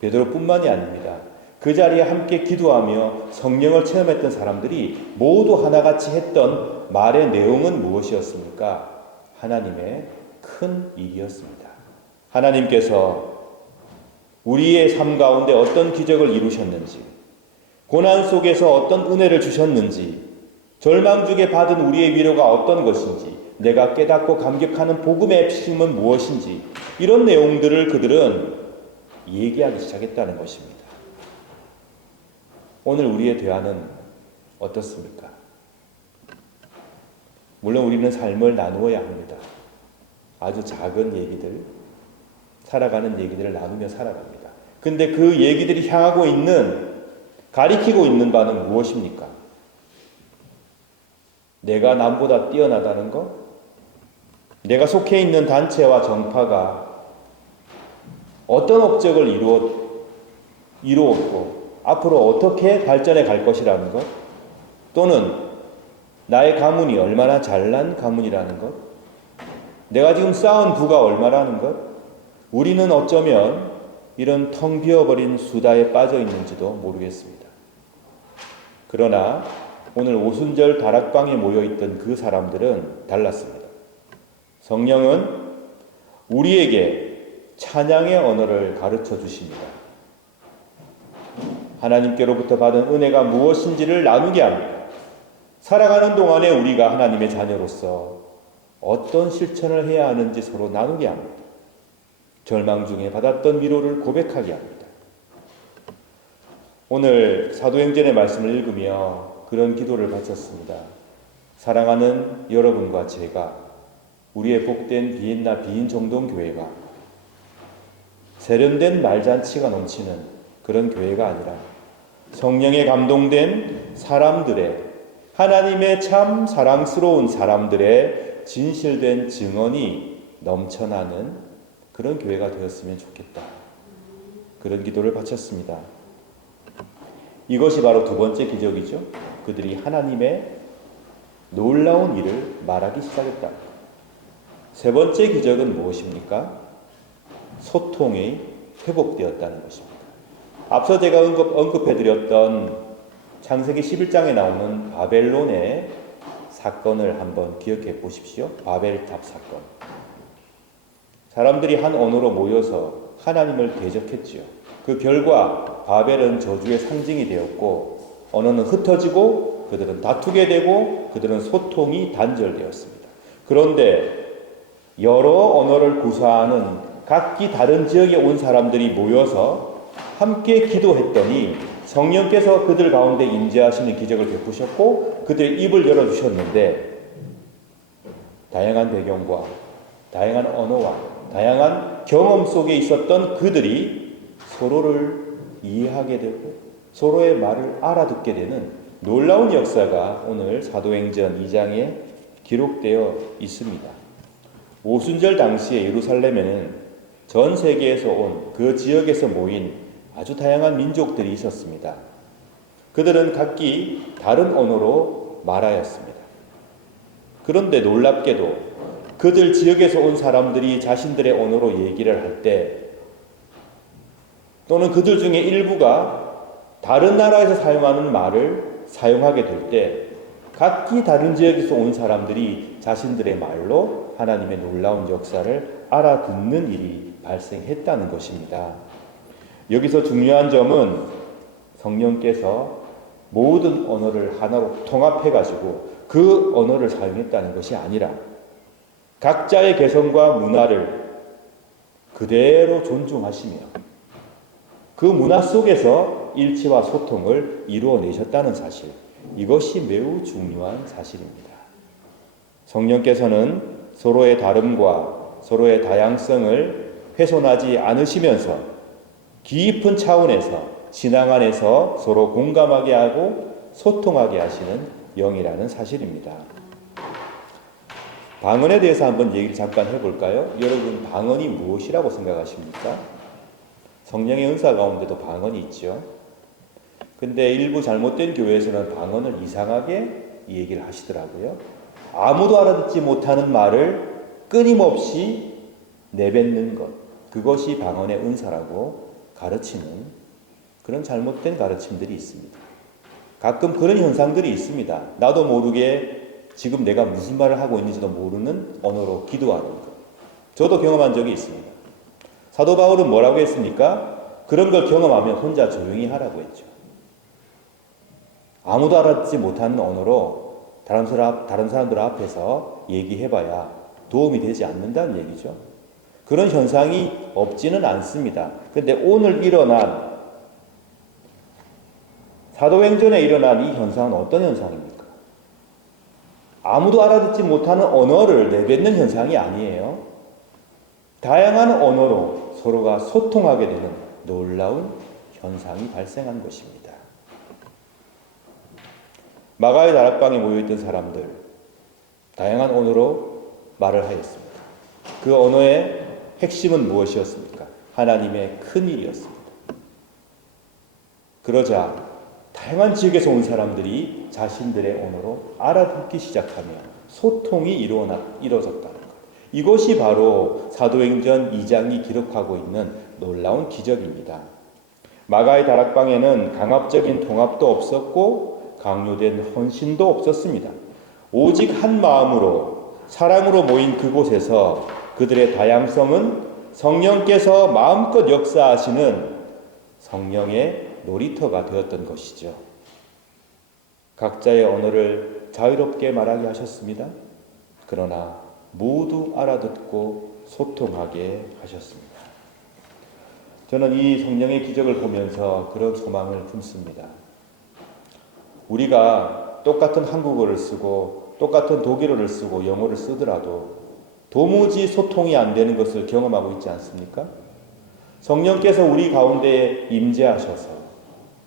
베드로뿐만이 아닙니다. 그 자리에 함께 기도하며 성령을 체험했던 사람들이 모두 하나같이 했던 말의 내용은 무엇이었습니까? 하나님의 큰 일이었습니다. 하나님께서 우리의 삶 가운데 어떤 기적을 이루셨는지, 고난 속에서 어떤 은혜를 주셨는지, 절망 중에 받은 우리의 위로가 어떤 것인지, 내가 깨닫고 감격하는 복음의 핵심은 무엇인지, 이런 내용들을 그들은 얘기하기 시작했다는 것입니다. 오늘 우리의 대화는 어떻습니까? 물론 우리는 삶을 나누어야 합니다. 아주 작은 얘기들, 살아가는 얘기들을 나누며 살아갑니다. 근데 그 얘기들이 향하고 있는, 가리키고 있는 바는 무엇입니까? 내가 남보다 뛰어나다는 것? 내가 속해 있는 단체와 정파가 어떤 업적을 이루었고 앞으로 어떻게 발전해 갈 것이라는 것? 또는 나의 가문이 얼마나 잘난 가문이라는 것? 내가 지금 쌓은 부가 얼마라는 것? 우리는 어쩌면 이런 텅 비어버린 수다에 빠져 있는지도 모르겠습니다. 그러나 오늘 오순절 다락방에 모여있던 그 사람들은 달랐습니다. 성령은 우리에게 찬양의 언어를 가르쳐 주십니다. 하나님께로부터 받은 은혜가 무엇인지를 나누게 합니다. 살아가는 동안에 우리가 하나님의 자녀로서 어떤 실천을 해야 하는지 서로 나누게 합니다. 절망 중에 받았던 위로를 고백하게 합니다. 오늘 사도행전의 말씀을 읽으며 그런 기도를 바쳤습니다. 사랑하는 여러분과 제가, 우리의 복된 비엔나 비인정동교회가 세련된 말잔치가 넘치는 그런 교회가 아니라 성령에 감동된 사람들의, 하나님의 참 사랑스러운 사람들의 진실된 증언이 넘쳐나는 그런 교회가 되었으면 좋겠다. 그런 기도를 바쳤습니다. 이것이 바로 두 번째 기적이죠. 그들이 하나님의 놀라운 일을 말하기 시작했다. 세 번째 기적은 무엇입니까? 소통이 회복되었다는 것입니다. 앞서 제가 언급해드렸던 창세기 11장에 나오는 바벨론의 사건을 한번 기억해 보십시오. 바벨탑 사건. 사람들이 한 언어로 모여서 하나님을 대적했지요. 그 결과 바벨은 저주의 상징이 되었고 언어는 흩어지고 그들은 다투게 되고 그들은 소통이 단절되었습니다. 그런데 여러 언어를 구사하는 각기 다른 지역에 온 사람들이 모여서 함께 기도했더니 성령께서 그들 가운데 임재하시는 기적을 베푸셨고 그들의 입을 열어주셨는데 다양한 배경과 다양한 언어와 다양한 경험 속에 있었던 그들이 서로를 이해하게 되고 서로의 말을 알아듣게 되는 놀라운 역사가 오늘 사도행전 2장에 기록되어 있습니다. 오순절 당시에 예루살렘에는 전 세계에서 온 그 지역에서 모인 아주 다양한 민족들이 있었습니다. 그들은 각기 다른 언어로 말하였습니다. 그런데 놀랍게도 그들 지역에서 온 사람들이 자신들의 언어로 얘기를 할 때 또는 그들 중에 일부가 다른 나라에서 사용하는 말을 사용하게 될 때 각기 다른 지역에서 온 사람들이 자신들의 말로 하나님의 놀라운 역사를 알아듣는 일이 발생했다는 것입니다. 여기서 중요한 점은 성령께서 모든 언어를 하나로 통합해가지고 그 언어를 사용했다는 것이 아니라 각자의 개성과 문화를 그대로 존중하시며 그 문화 속에서 일치와 소통을 이루어내셨다는 사실, 이것이 매우 중요한 사실입니다. 성령께서는 서로의 다름과 서로의 다양성을 훼손하지 않으시면서 깊은 차원에서 신앙 안에서 서로 공감하게 하고 소통하게 하시는 영이라는 사실입니다. 방언에 대해서 한번 얘기를 잠깐 해볼까요? 여러분, 방언이 무엇이라고 생각하십니까? 성령의 은사 가운데도 방언이 있죠. 근데 일부 잘못된 교회에서는 방언을 이상하게 얘기를 하시더라고요. 아무도 알아듣지 못하는 말을 끊임없이 내뱉는 것, 그것이 방언의 은사라고 가르치는 그런 잘못된 가르침들이 있습니다. 가끔 그런 현상들이 있습니다. 나도 모르게 지금 내가 무슨 말을 하고 있는지도 모르는 언어로 기도하는 것. 저도 경험한 적이 있습니다. 사도 바울은 뭐라고 했습니까? 그런 걸 경험하면 혼자 조용히 하라고 했죠. 아무도 알아듣지 못하는 언어로 다른 사람들 앞에서 얘기해봐야 도움이 되지 않는다는 얘기죠. 그런 현상이 없지는 않습니다. 그런데 오늘 일어난 사도행전에 일어난 이 현상은 어떤 현상입니까? 아무도 알아듣지 못하는 언어를 내뱉는 현상이 아니에요. 다양한 언어로 서로가 소통하게 되는 놀라운 현상이 발생한 것입니다. 마가의 다락방에 모여있던 사람들, 다양한 언어로 말을 하였습니다. 그 언어의 핵심은 무엇이었습니까? 하나님의 큰 일이었습니다. 그러자 다양한 지역에서 온 사람들이 자신들의 언어로 알아듣기 시작하며 소통이 이루어졌다는 것. 이것이 바로 사도행전 2장이 기록하고 있는 놀라운 기적입니다. 마가의 다락방에는 강압적인 통합도 없었고 강요된 헌신도 없었습니다. 오직 한 마음으로 사랑으로 모인 그곳에서 그들의 다양성은 성령께서 마음껏 역사하시는 성령의 놀이터가 되었던 것이죠. 각자의 언어를 자유롭게 말하게 하셨습니다. 그러나 모두 알아듣고 소통하게 하셨습니다. 저는 이 성령의 기적을 보면서 그런 소망을 품습니다. 우리가 똑같은 한국어를 쓰고 똑같은 독일어를 쓰고 영어를 쓰더라도 도무지 소통이 안 되는 것을 경험하고 있지 않습니까? 성령께서 우리 가운데 임재하셔서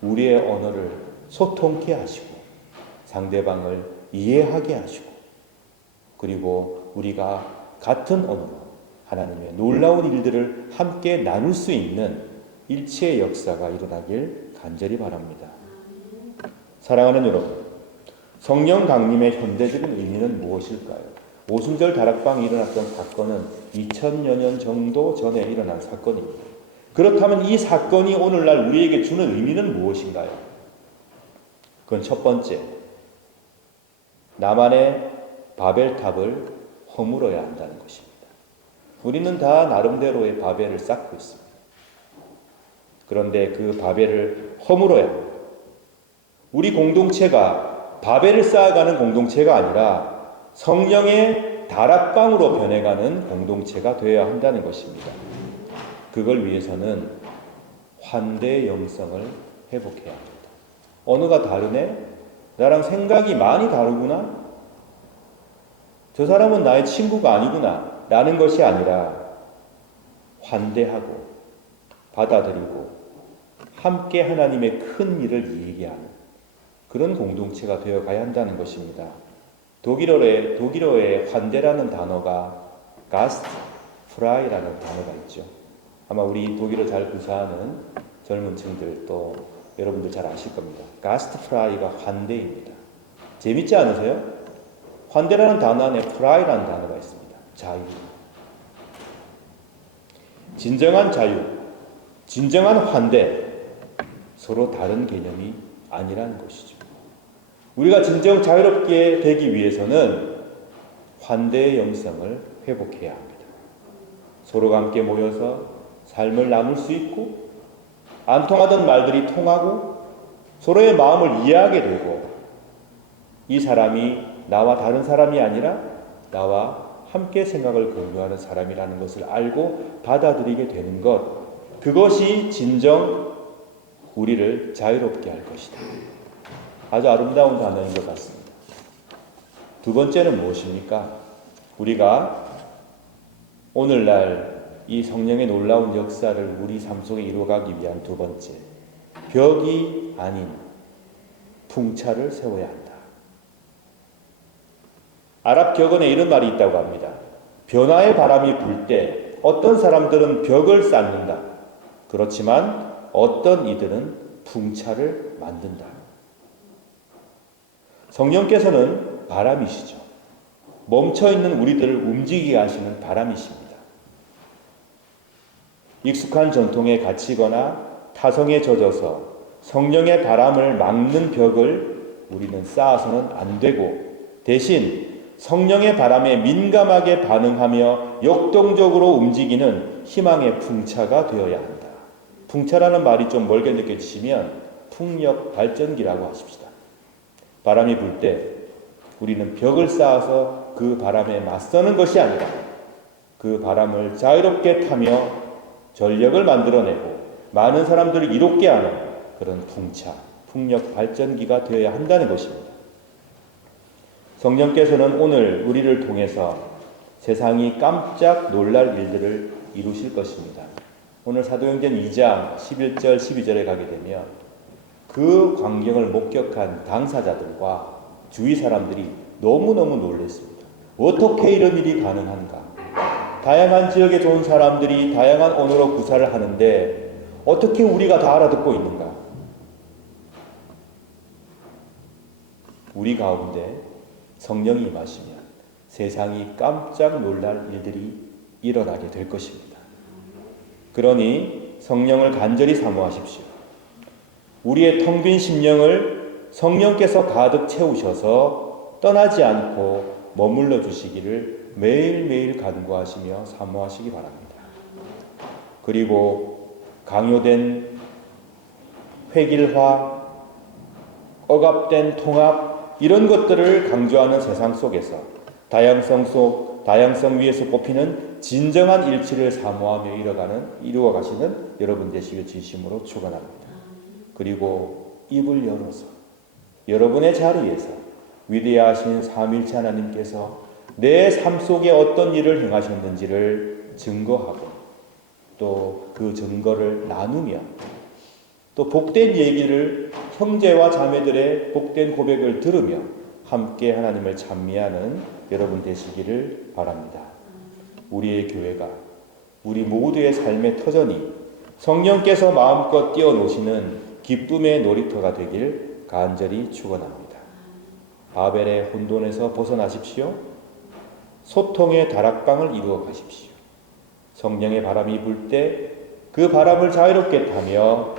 우리의 언어를 소통케 하시고 상대방을 이해하게 하시고 그리고 우리가 같은 언어로 하나님의 놀라운 일들을 함께 나눌 수 있는 일치의 역사가 일어나길 간절히 바랍니다. 사랑하는 여러분, 성령 강림의 현대적인 의미는 무엇일까요? 오순절 다락방이 일어났던 사건은 2000여 년 정도 전에 일어난 사건입니다. 그렇다면 이 사건이 오늘날 우리에게 주는 의미는 무엇인가요? 그건 첫 번째, 나만의 바벨탑을 허물어야 한다는 것입니다. 우리는 다 나름대로의 바벨을 쌓고 있습니다. 그런데 그 바벨을 허물어야 합니다. 우리 공동체가 바벨을 쌓아가는 공동체가 아니라 성령의 다락방으로 변해가는 공동체가 되어야 한다는 것입니다. 그걸 위해서는 환대의 영성을 회복해야 합니다. 언어가 다르네? 나랑 생각이 많이 다르구나? 저 사람은 나의 친구가 아니구나 라는 것이 아니라 환대하고 받아들이고 함께 하나님의 큰 일을 얘기하는 그런 공동체가 되어가야 한다는 것입니다. 독일어의 환대라는 단어가 가스트 프라이라는 단어가 있죠. 아마 우리 독일어 잘 구사하는 젊은 층들 또 여러분들 잘 아실 겁니다. 가스트 프라이가 환대입니다. 재밌지 않으세요? 환대라는 단어 안에 프라이라는 단어가 있습니다. 자유. 진정한 자유, 진정한 환대, 서로 다른 개념이 아니라는 것이죠. 우리가 진정 자유롭게 되기 위해서는 환대의 영성을 회복해야 합니다. 서로가 함께 모여서 삶을 나눌 수 있고 안 통하던 말들이 통하고 서로의 마음을 이해하게 되고 이 사람이 나와 다른 사람이 아니라 나와 함께 생각을 공유하는 사람이라는 것을 알고 받아들이게 되는 것, 그것이 진정 우리를 자유롭게 할 것이다. 아주 아름다운 단어인 것 같습니다. 두 번째는 무엇입니까? 우리가 오늘날 이 성령의 놀라운 역사를 우리 삶 속에 이루어가기 위한 두 번째, 벽이 아닌 풍차를 세워야 한다. 아랍 격언에 이런 말이 있다고 합니다. 변화의 바람이 불 때 어떤 사람들은 벽을 쌓는다. 그렇지만 어떤 이들은 풍차를 만든다. 성령께서는 바람이시죠. 멈춰있는 우리들을 움직이게 하시는 바람이십니다. 익숙한 전통에 갇히거나 타성에 젖어서 성령의 바람을 막는 벽을 우리는 쌓아서는 안 되고, 대신 성령의 바람에 민감하게 반응하며 역동적으로 움직이는 희망의 풍차가 되어야 한다. 풍차라는 말이 좀 멀게 느껴지시면 풍력 발전기라고 하십시다. 바람이 불 때 우리는 벽을 쌓아서 그 바람에 맞서는 것이 아니라 그 바람을 자유롭게 타며 전력을 만들어내고 많은 사람들을 이롭게 하는 그런 풍차, 풍력 발전기가 되어야 한다는 것입니다. 성령께서는 오늘 우리를 통해서 세상이 깜짝 놀랄 일들을 이루실 것입니다. 오늘 사도행전 2장 11절 12절에 가게 되면 그 광경을 목격한 당사자들과 주위 사람들이 너무너무 놀랐습니다. 어떻게 이런 일이 가능한가? 다양한 지역에 좋은 사람들이 다양한 언어로 구사를 하는데 어떻게 우리가 다 알아듣고 있는가? 우리 가운데 성령이 임하시면 세상이 깜짝 놀랄 일들이 일어나게 될 것입니다. 그러니 성령을 간절히 사모하십시오. 우리의 텅 빈 심령을 성령께서 가득 채우셔서 떠나지 않고 머물러 주시기를 매일매일 간구하시며 사모하시기 바랍니다. 그리고 강요된 획일화, 억압된 통합, 이런 것들을 강조하는 세상 속에서 다양성 위에서 꼽히는 진정한 일치를 사모하며 이루어가시는 여러분 되시길 진심으로 축원합니다. 그리고 입을 열어서 여러분의 자리에서 위대하신 삼위일체 하나님께서 내 삶 속에 어떤 일을 행하셨는지를 증거하고 또 그 증거를 나누며 또 복된 얘기를 형제와 자매들의 복된 고백을 들으며 함께 하나님을 찬미하는 여러분 되시기를 바랍니다. 우리의 교회가 우리 모두의 삶의 터전이 성령께서 마음껏 띄워놓으시는 기쁨의 놀이터가 되길 간절히 축원합니다. 바벨의 혼돈에서 벗어나십시오. 소통의 다락방을 이루어 가십시오. 성령의 바람이 불 때 그 바람을 자유롭게 타며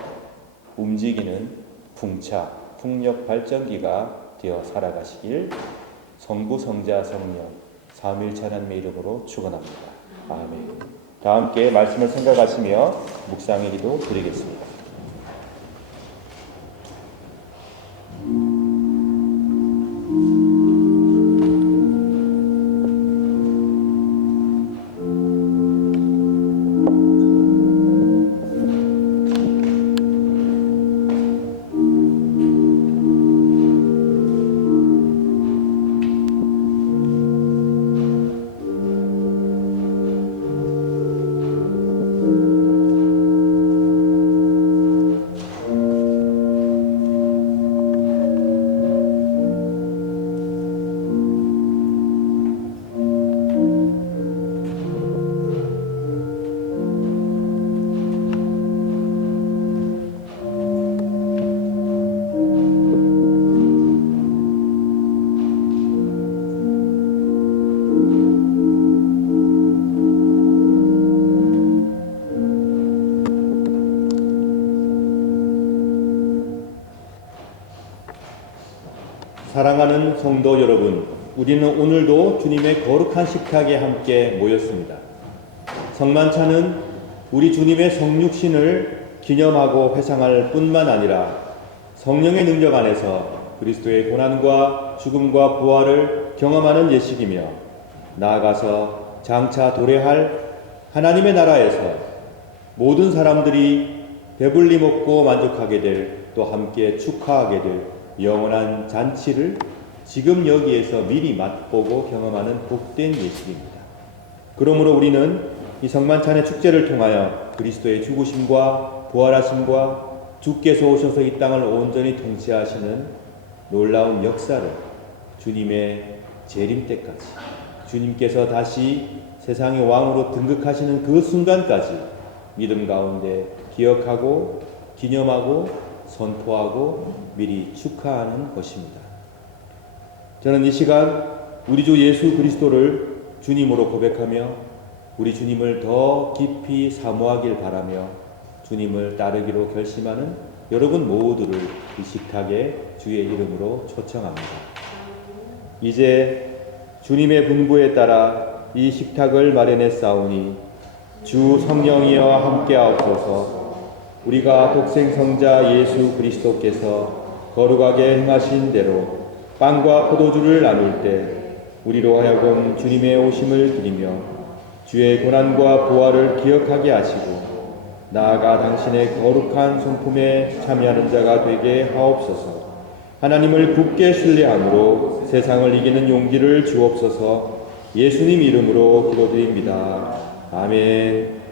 움직이는 풍차, 풍력 발전기가 되어 살아가시길 성부, 성자, 성령 삼위일체 하나님의 이름으로 축원합니다. 아멘. 다 함께 말씀을 생각하시며 묵상의 기도 드리겠습니다. 사랑하는 성도 여러분, 우리는 오늘도 주님의 거룩한 식탁에 함께 모였습니다. 성만찬은 우리 주님의 성육신을 기념하고 회상할 뿐만 아니라 성령의 능력 안에서 그리스도의 고난과 죽음과 부활을 경험하는 예식이며 나아가서 장차 도래할 하나님의 나라에서 모든 사람들이 배불리 먹고 만족하게 될, 또 함께 축하하게 될 영원한 잔치를 지금 여기에서 미리 맛보고 경험하는 복된 예식입니다. 그러므로 우리는 이 성만찬의 축제를 통하여 그리스도의 죽으심과 부활하심과 주께서 오셔서 이 땅을 온전히 통치하시는 놀라운 역사를 주님의 재림 때까지, 주님께서 다시 세상의 왕으로 등극하시는 그 순간까지 믿음 가운데 기억하고 기념하고 선포하고 미리 축하하는 것입니다. 저는 이 시간 우리 주 예수 그리스도를 주님으로 고백하며 우리 주님을 더 깊이 사모하길 바라며 주님을 따르기로 결심하는 여러분 모두를 이 식탁에 주의 이름으로 초청합니다. 이제 주님의 분부에 따라 이 식탁을 마련해 싸우니 주 성령이여 함께하옵소서. 우리가 독생성자 예수 그리스도께서 거룩하게 행하신 대로 빵과 포도주를 나눌 때 우리로 하여금 주님의 오심을 드리며 주의 고난과 부활을 기억하게 하시고 나아가 당신의 거룩한 성품에 참여하는 자가 되게 하옵소서. 하나님을 굳게 신뢰함으로 세상을 이기는 용기를 주옵소서. 예수님 이름으로 기도드립니다. 아멘.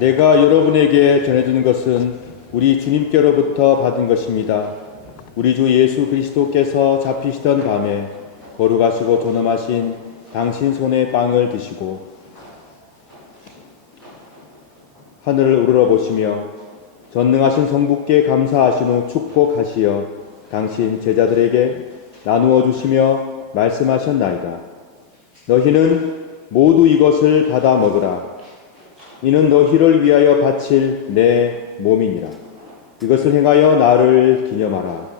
내가 여러분에게 전해주는 것은 우리 주님께로부터 받은 것입니다. 우리 주 예수 그리스도께서 잡히시던 밤에 거룩하시고 존엄하신 당신 손에 빵을 드시고 하늘을 우러러보시며 전능하신 성부께 감사하신 후 축복하시어 당신 제자들에게 나누어 주시며 말씀하셨나이다. 너희는 모두 이것을 받아 먹으라. 이는 너희를 위하여 바칠 내 몸이니라. 이것을 행하여 나를 기념하라.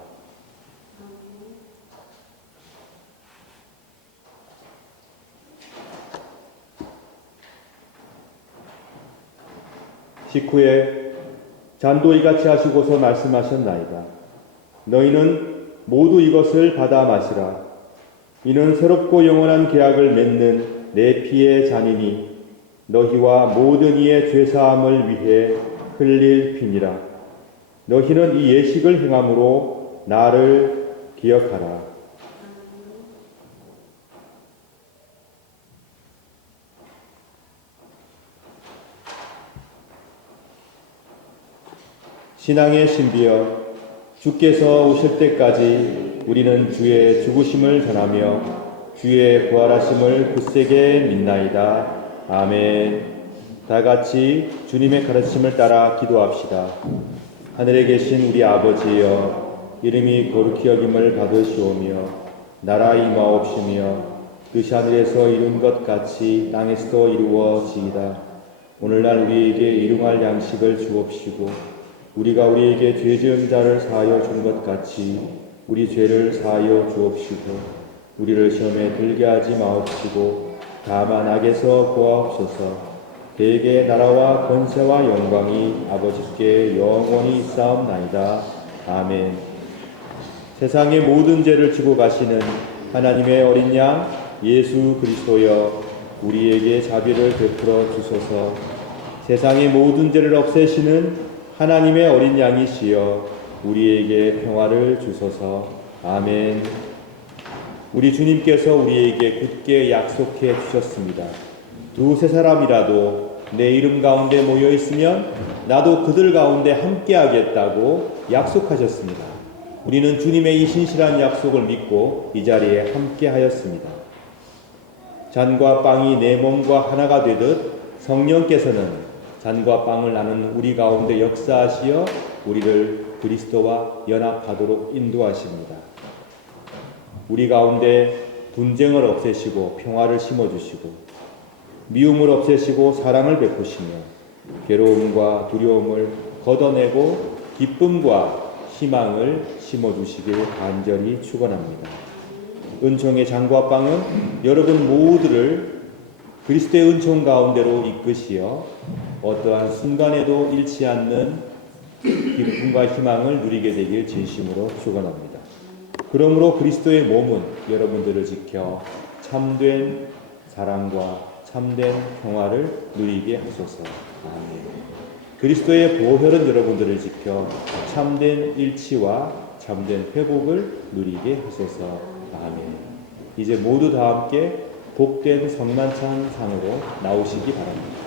식후에 잔도이같이 하시고서 말씀하셨나이다. 너희는 모두 이것을 받아 마시라. 이는 새롭고 영원한 계약을 맺는 내 피의 잔이니 너희와 모든 이의 죄사함을 위해 흘릴 피니라. 너희는 이 예식을 행함으로 나를 기억하라. 신앙의 신비여, 주께서 오실 때까지 우리는 주의 죽으심을 전하며 주의 부활하심을 굳세게 믿나이다. 아멘. 다 같이 주님의 가르침을 따라 기도합시다. 하늘에 계신 우리 아버지여, 이름이 거룩히 여김을 받으시오며 나라 임하옵시며 뜻이 하늘에서 이룬 것 같이 땅에서도 이루어지이다. 오늘날 우리에게 일용할 양식을 주옵시고 우리가 우리에게 죄 지은 자를 사하여 준 것 같이 우리 죄를 사하여 주옵시고 우리를 시험에 들게 하지 마옵시고 다만 악에서 구하옵소서. 대개 나라와 권세와 영광이 아버지께 영원히 있사옵나이다. 아멘. 세상의 모든 죄를 지고 가시는 하나님의 어린 양 예수 그리스도여, 우리에게 자비를 베풀어 주소서. 세상의 모든 죄를 없애시는 하나님의 어린 양이시여, 우리에게 평화를 주소서. 아멘. 우리 주님께서 우리에게 굳게 약속해 주셨습니다. 두세 사람이라도 내 이름 가운데 모여 있으면 나도 그들 가운데 함께 하겠다고 약속하셨습니다. 우리는 주님의 이 신실한 약속을 믿고 이 자리에 함께 하였습니다. 잔과 빵이 내 몸과 하나가 되듯 성령께서는 잔과 빵을 나눈 우리 가운데 역사하시어 우리를 그리스도와 연합하도록 인도하십니다. 우리 가운데 분쟁을 없애시고 평화를 심어주시고 미움을 없애시고 사랑을 베푸시며 괴로움과 두려움을 걷어내고 기쁨과 희망을 심어주시길 간절히 축원합니다. 은총의 잔과 빵은 여러분 모두를 그리스도의 은총 가운데로 이끄시어 어떠한 순간에도 잃지 않는 기쁨과 희망을 누리게 되길 진심으로 축원합니다. 그러므로 그리스도의 몸은 여러분들을 지켜 참된 사랑과 참된 평화를 누리게 하소서. 아멘. 그리스도의 보혈은 여러분들을 지켜 참된 일치와 참된 회복을 누리게 하소서. 아멘. 이제 모두 다 함께 복된 성만찬 상으로 나오시기 바랍니다.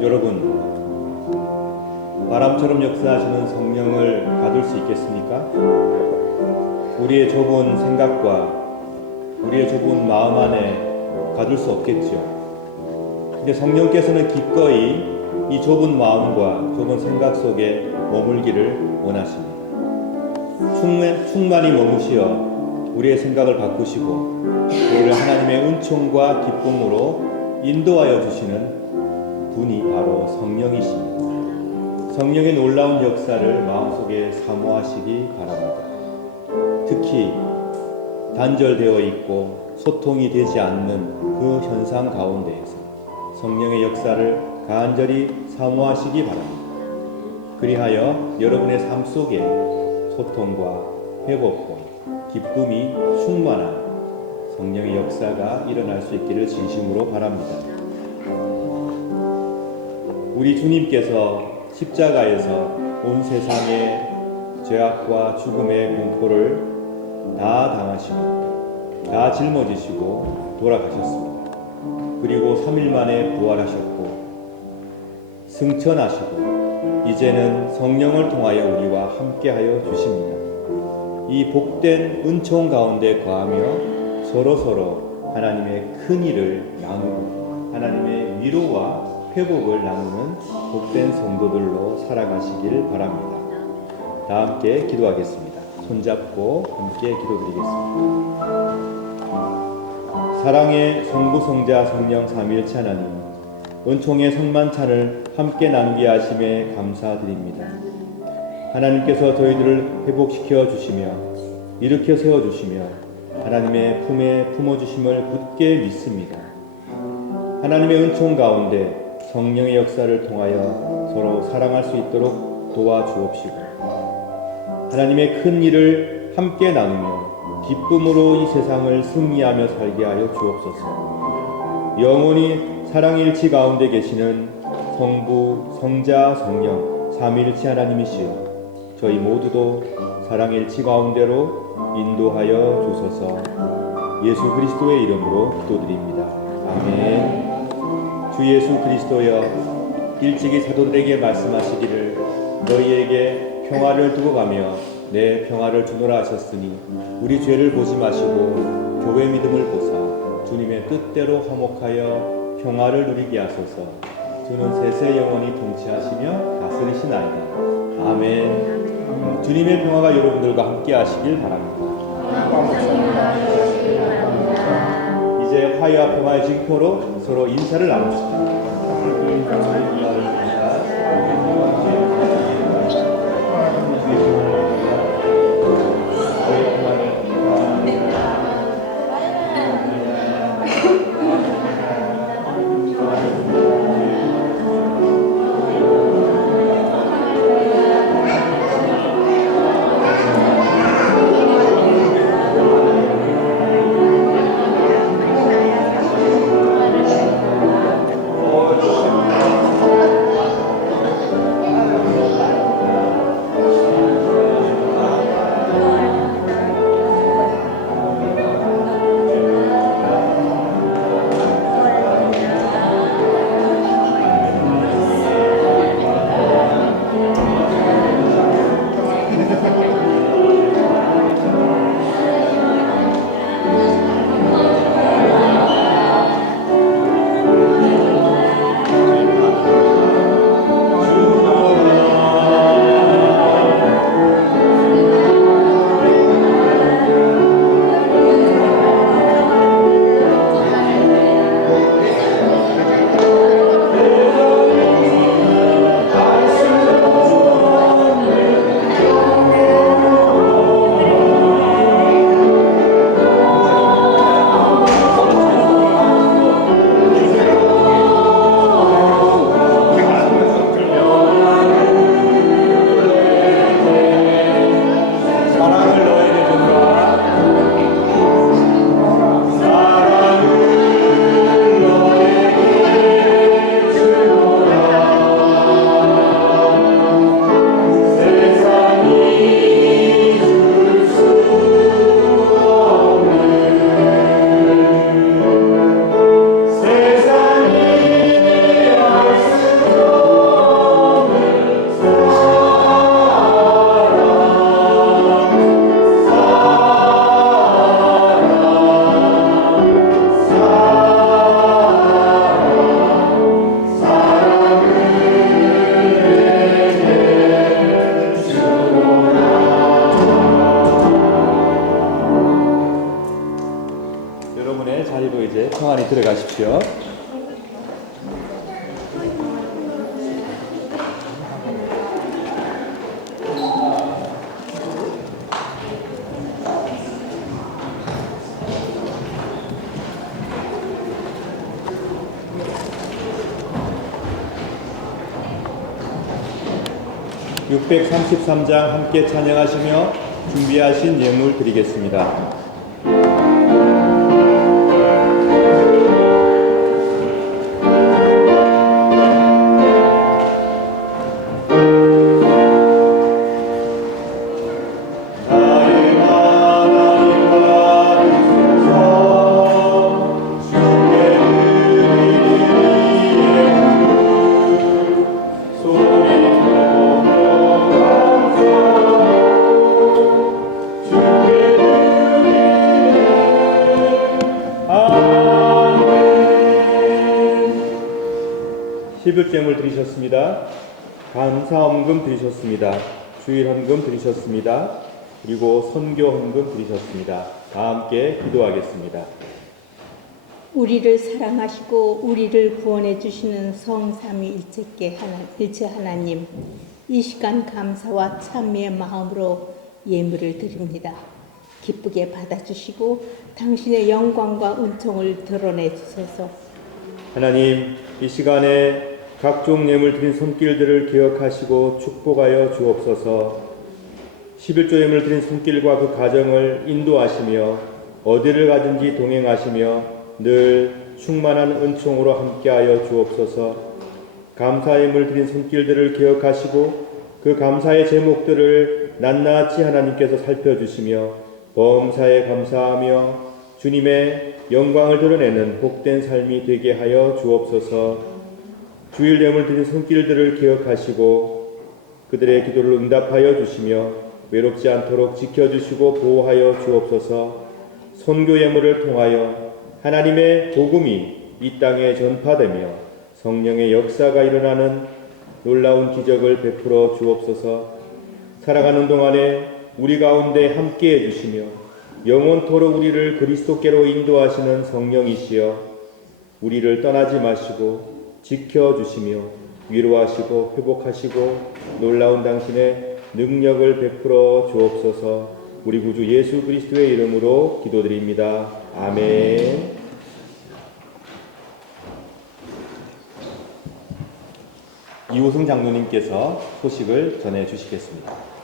여러분, 바람처럼 역사하시는 성령을 가둘 수 있겠습니까? 우리의 좁은 생각과 우리의 좁은 마음 안에 가둘 수 없겠죠. 근데 성령께서는 기꺼이 이 좁은 마음과 좁은 생각 속에 머물기를 원하십니다. 충만히 머무시어 우리의 생각을 바꾸시고 우리를 하나님의 은총과 기쁨으로 인도하여 주시는 분이 바로 성령이십니다. 성령의 놀라운 역사를 마음속에 사모하시기 바랍니다. 특히 단절되어 있고 소통이 되지 않는 그 현상 가운데에서 성령의 역사를 간절히 사모하시기 바랍니다. 그리하여 여러분의 삶 속에 소통과 회복과 기쁨이 충만한 성령의 역사가 일어날 수 있기를 진심으로 바랍니다. 우리 주님께서 십자가에서 온 세상의 죄악과 죽음의 공포를 다 당하시고 다 짊어지시고 돌아가셨습니다. 그리고 3일 만에 부활하셨고 승천하시고 이제는 성령을 통하여 우리와 함께하여 주십니다. 이 복된 은총 가운데 거하며 서로서로 하나님의 큰 일을 나누고 하나님의 위로와 회복을 나누는 복된 성도들로 살아가시길 바랍니다. 다 함께 기도하겠습니다. 손잡고 함께 기도드리겠습니다. 사랑의 성부성자 성령 삼위일체 하나님, 은총의 성만찬을 함께 나누게 하심에 감사드립니다. 하나님께서 저희들을 회복시켜 주시며 일으켜 세워 주시며 하나님의 품에 품어주심을 굳게 믿습니다. 하나님의 은총 가운데 성령의 역사를 통하여 서로 사랑할 수 있도록 도와주옵시고 하나님의 큰 일을 함께 나누며 기쁨으로 이 세상을 승리하며 살게 하여 주옵소서. 영원히 사랑일치 가운데 계시는 성부, 성자, 성령 삼위일체 하나님이시여 저희 모두도 사랑일치 가운데로 인도하여 주소서. 예수 그리스도의 이름으로 기도드립니다. 아멘. 주 예수 그리스도여, 일찍이 사도들에게 말씀하시기를 너희에게 평화를 두고 가며 내 평화를 주노라 하셨으니 우리 죄를 보지 마시고 교회 믿음을 보사 주님의 뜻대로 화목하여 평화를 누리게 하소서. 주는 세세 영원히 통치하시며 다스리시나이다. 아멘. 주님의 평화가 여러분들과 함께 하시길 바랍니다. 이제 화해와 평화의 징표로 서로 인사를 나눕시다. 평안히 들어가십시오. (633장) 함께 찬양하시며 준비하신 예물 드리겠습니다. 소리 일불제물 드리셨습니다. 감사헌금 드리셨습니다. 주일헌금 드리셨습니다. 그리고 선교헌금 드리셨습니다. 다 함께 기도하겠습니다. 우리를 사랑하시고 우리를 구원해 주시는 성삼위일체께 일체 하나님, 이 시간 감사와 찬미의 마음으로 예물을 드립니다. 기쁘게 받아주시고 당신의 영광과 은총을 드러내 주소서. 하나님, 이 시간에 각종 예물 드린 손길들을 기억하시고 축복하여 주옵소서. 11조 예물 드린 손길과 그 가정을 인도하시며 어디를 가든지 동행하시며 늘 충만한 은총으로 함께하여 주옵소서. 감사 예물 드린 손길들을 기억하시고 그 감사의 제목들을 낱낱이 하나님께서 살펴주시며 범사에 감사하며 주님의 영광을 드러내는 복된 삶이 되게 하여 주옵소서. 주일 예물 드린 손길들을 기억하시고 그들의 기도를 응답하여 주시며 외롭지 않도록 지켜주시고 보호하여 주옵소서. 선교 예물을 통하여 하나님의 복음이 이 땅에 전파되며 성령의 역사가 일어나는 놀라운 기적을 베풀어 주옵소서. 살아가는 동안에 우리 가운데 함께해 주시며 영원토록 우리를 그리스도께로 인도하시는 성령이시여 우리를 떠나지 마시고 지켜주시며 위로하시고 회복하시고 놀라운 당신의 능력을 베풀어 주옵소서. 우리 구주 예수 그리스도의 이름으로 기도드립니다. 아멘. 이호승 장로님께서 소식을 전해 주시겠습니다.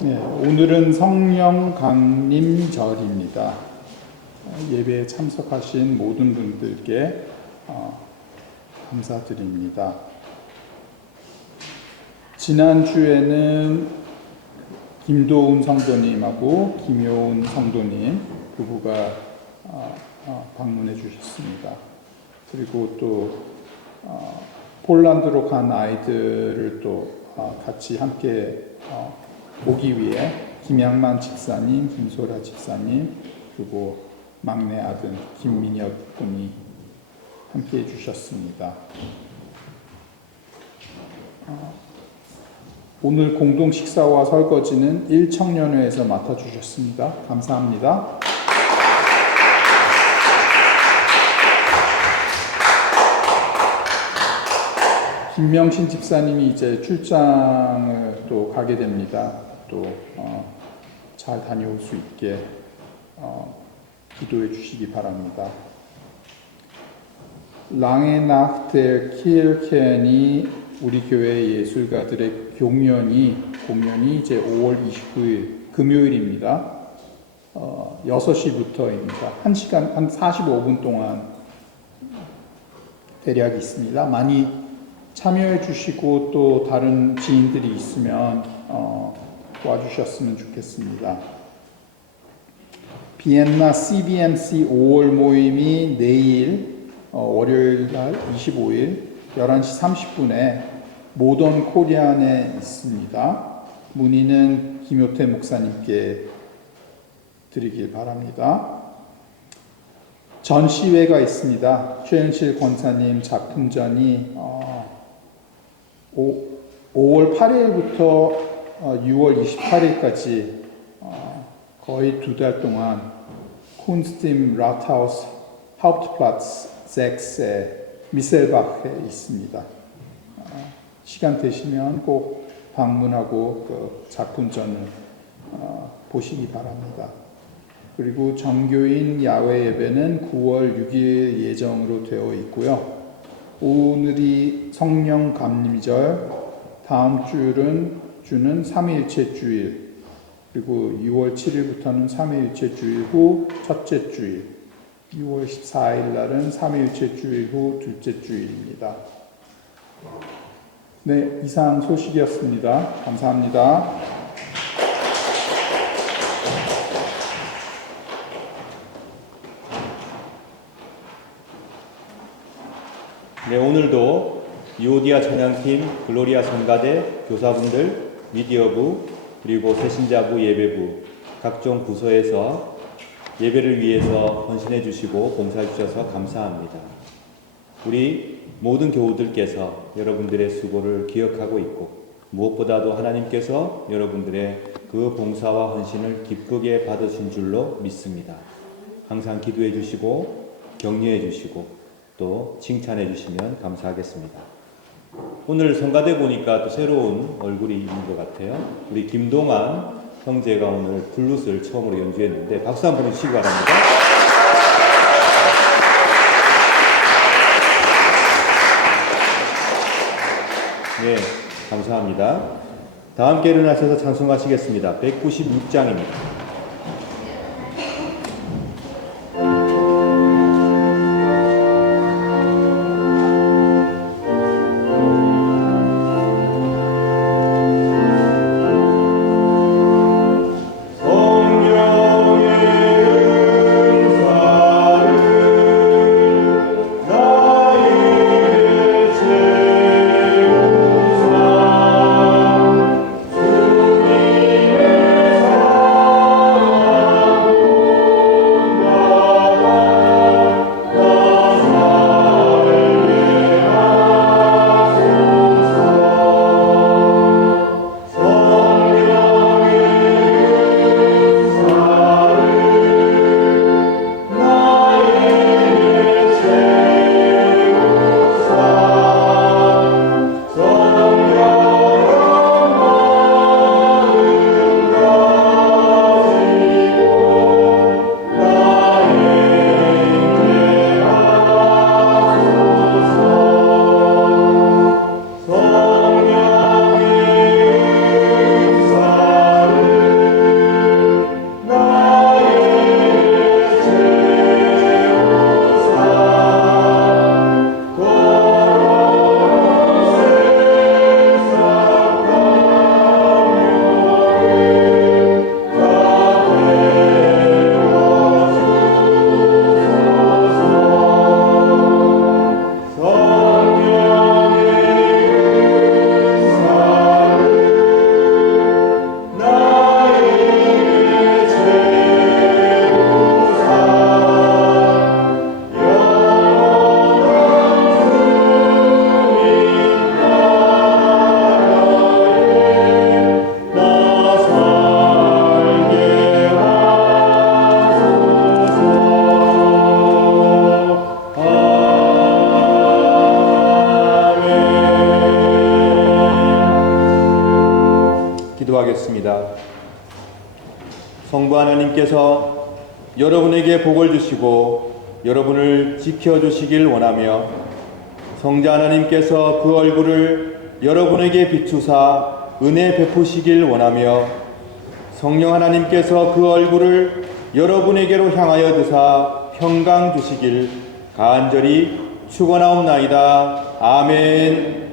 네, 오늘은 성령 강림절입니다. 예배에 참석하신 모든 분들께 감사드립니다. 지난주에는 김도훈 성도님하고 김효은 성도님 부부가 방문해 주셨습니다. 그리고 또 폴란드로 간 아이들을 또 같이 함께 보기 위해 김양만 집사님, 김소라 집사님, 그리고 막내 아들 김민혁 군이 함께 해주셨습니다. 오늘 공동 식사와 설거지는 1청년회에서 맡아주셨습니다. 감사합니다. 김명신 집사님이 이제 출장을 또 가게 됩니다. 또 잘 다녀올 수 있게 기도해 주시기 바랍니다. 랑에나흐텔 키르켄이 우리 교회 예술가들의 공연이 이제 5월 29일 금요일입니다. 6시부터입니다. 1시간 한 45분 동안 대략 있습니다. 많이 참여해 주시고 또 다른 지인들이 있으면 와주셨으면 좋겠습니다. 비엔나 CBMC 5월 모임이 내일 월요일 날 25일 11시 30분에 모던 코리안에 있습니다. 문의는 김효태 목사님께 드리길 바랍니다. 전시회가 있습니다. 최은실 권사님 작품전이 5월 8일부터 6월 28일까지 거의 2달 동안 Kunst im Rathaus Hauptplatz 6에 미셀바흐에 있습니다. 시간 되시면 꼭 방문하고 그 작품전을 보시기 바랍니다. 그리고 정교인 야외 예배는 9월 6일 예정으로 되어 있고요. 오늘이 성령 감림절, 다음 주는 삼위일체 주일, 그리고 6월 7일부터는 삼위일체 주일 후 첫째 주일, 6월 14일 날은 삼위일체 주일 후 둘째 주일입니다. 네, 이상 소식이었습니다. 감사합니다. 네, 오늘도 유오디아 찬양팀, 글로리아 성가대, 교사분들, 미디어부, 그리고 새신자부, 예배부, 각종 부서에서 예배를 위해서 헌신해 주시고 봉사해 주셔서 감사합니다. 우리 모든 교우들께서 여러분들의 수고를 기억하고 있고 무엇보다도 하나님께서 여러분들의 그 봉사와 헌신을 기쁘게 받으신 줄로 믿습니다. 항상 기도해 주시고 격려해 주시고 또 칭찬해 주시면 감사하겠습니다. 오늘 성가대 보니까 또 새로운 얼굴이 있는 것 같아요. 우리 김동환 형제가 오늘 블루스를 처음으로 연주했는데 박수 한번 주시기 바랍니다. 네, 감사합니다. 다 함께 일어나셔서 찬송하시겠습니다. 196장입니다. 기도하겠습니다. 성부 하나님께서 여러분에게 복을 주시고 여러분을 지켜주시길 원하며 성자 하나님께서 그 얼굴을 여러분에게 비추사 은혜 베푸시길 원하며 성령 하나님께서 그 얼굴을 여러분에게로 향하여 드사 평강 주시길 간절히 축원하옵나이다. 아멘.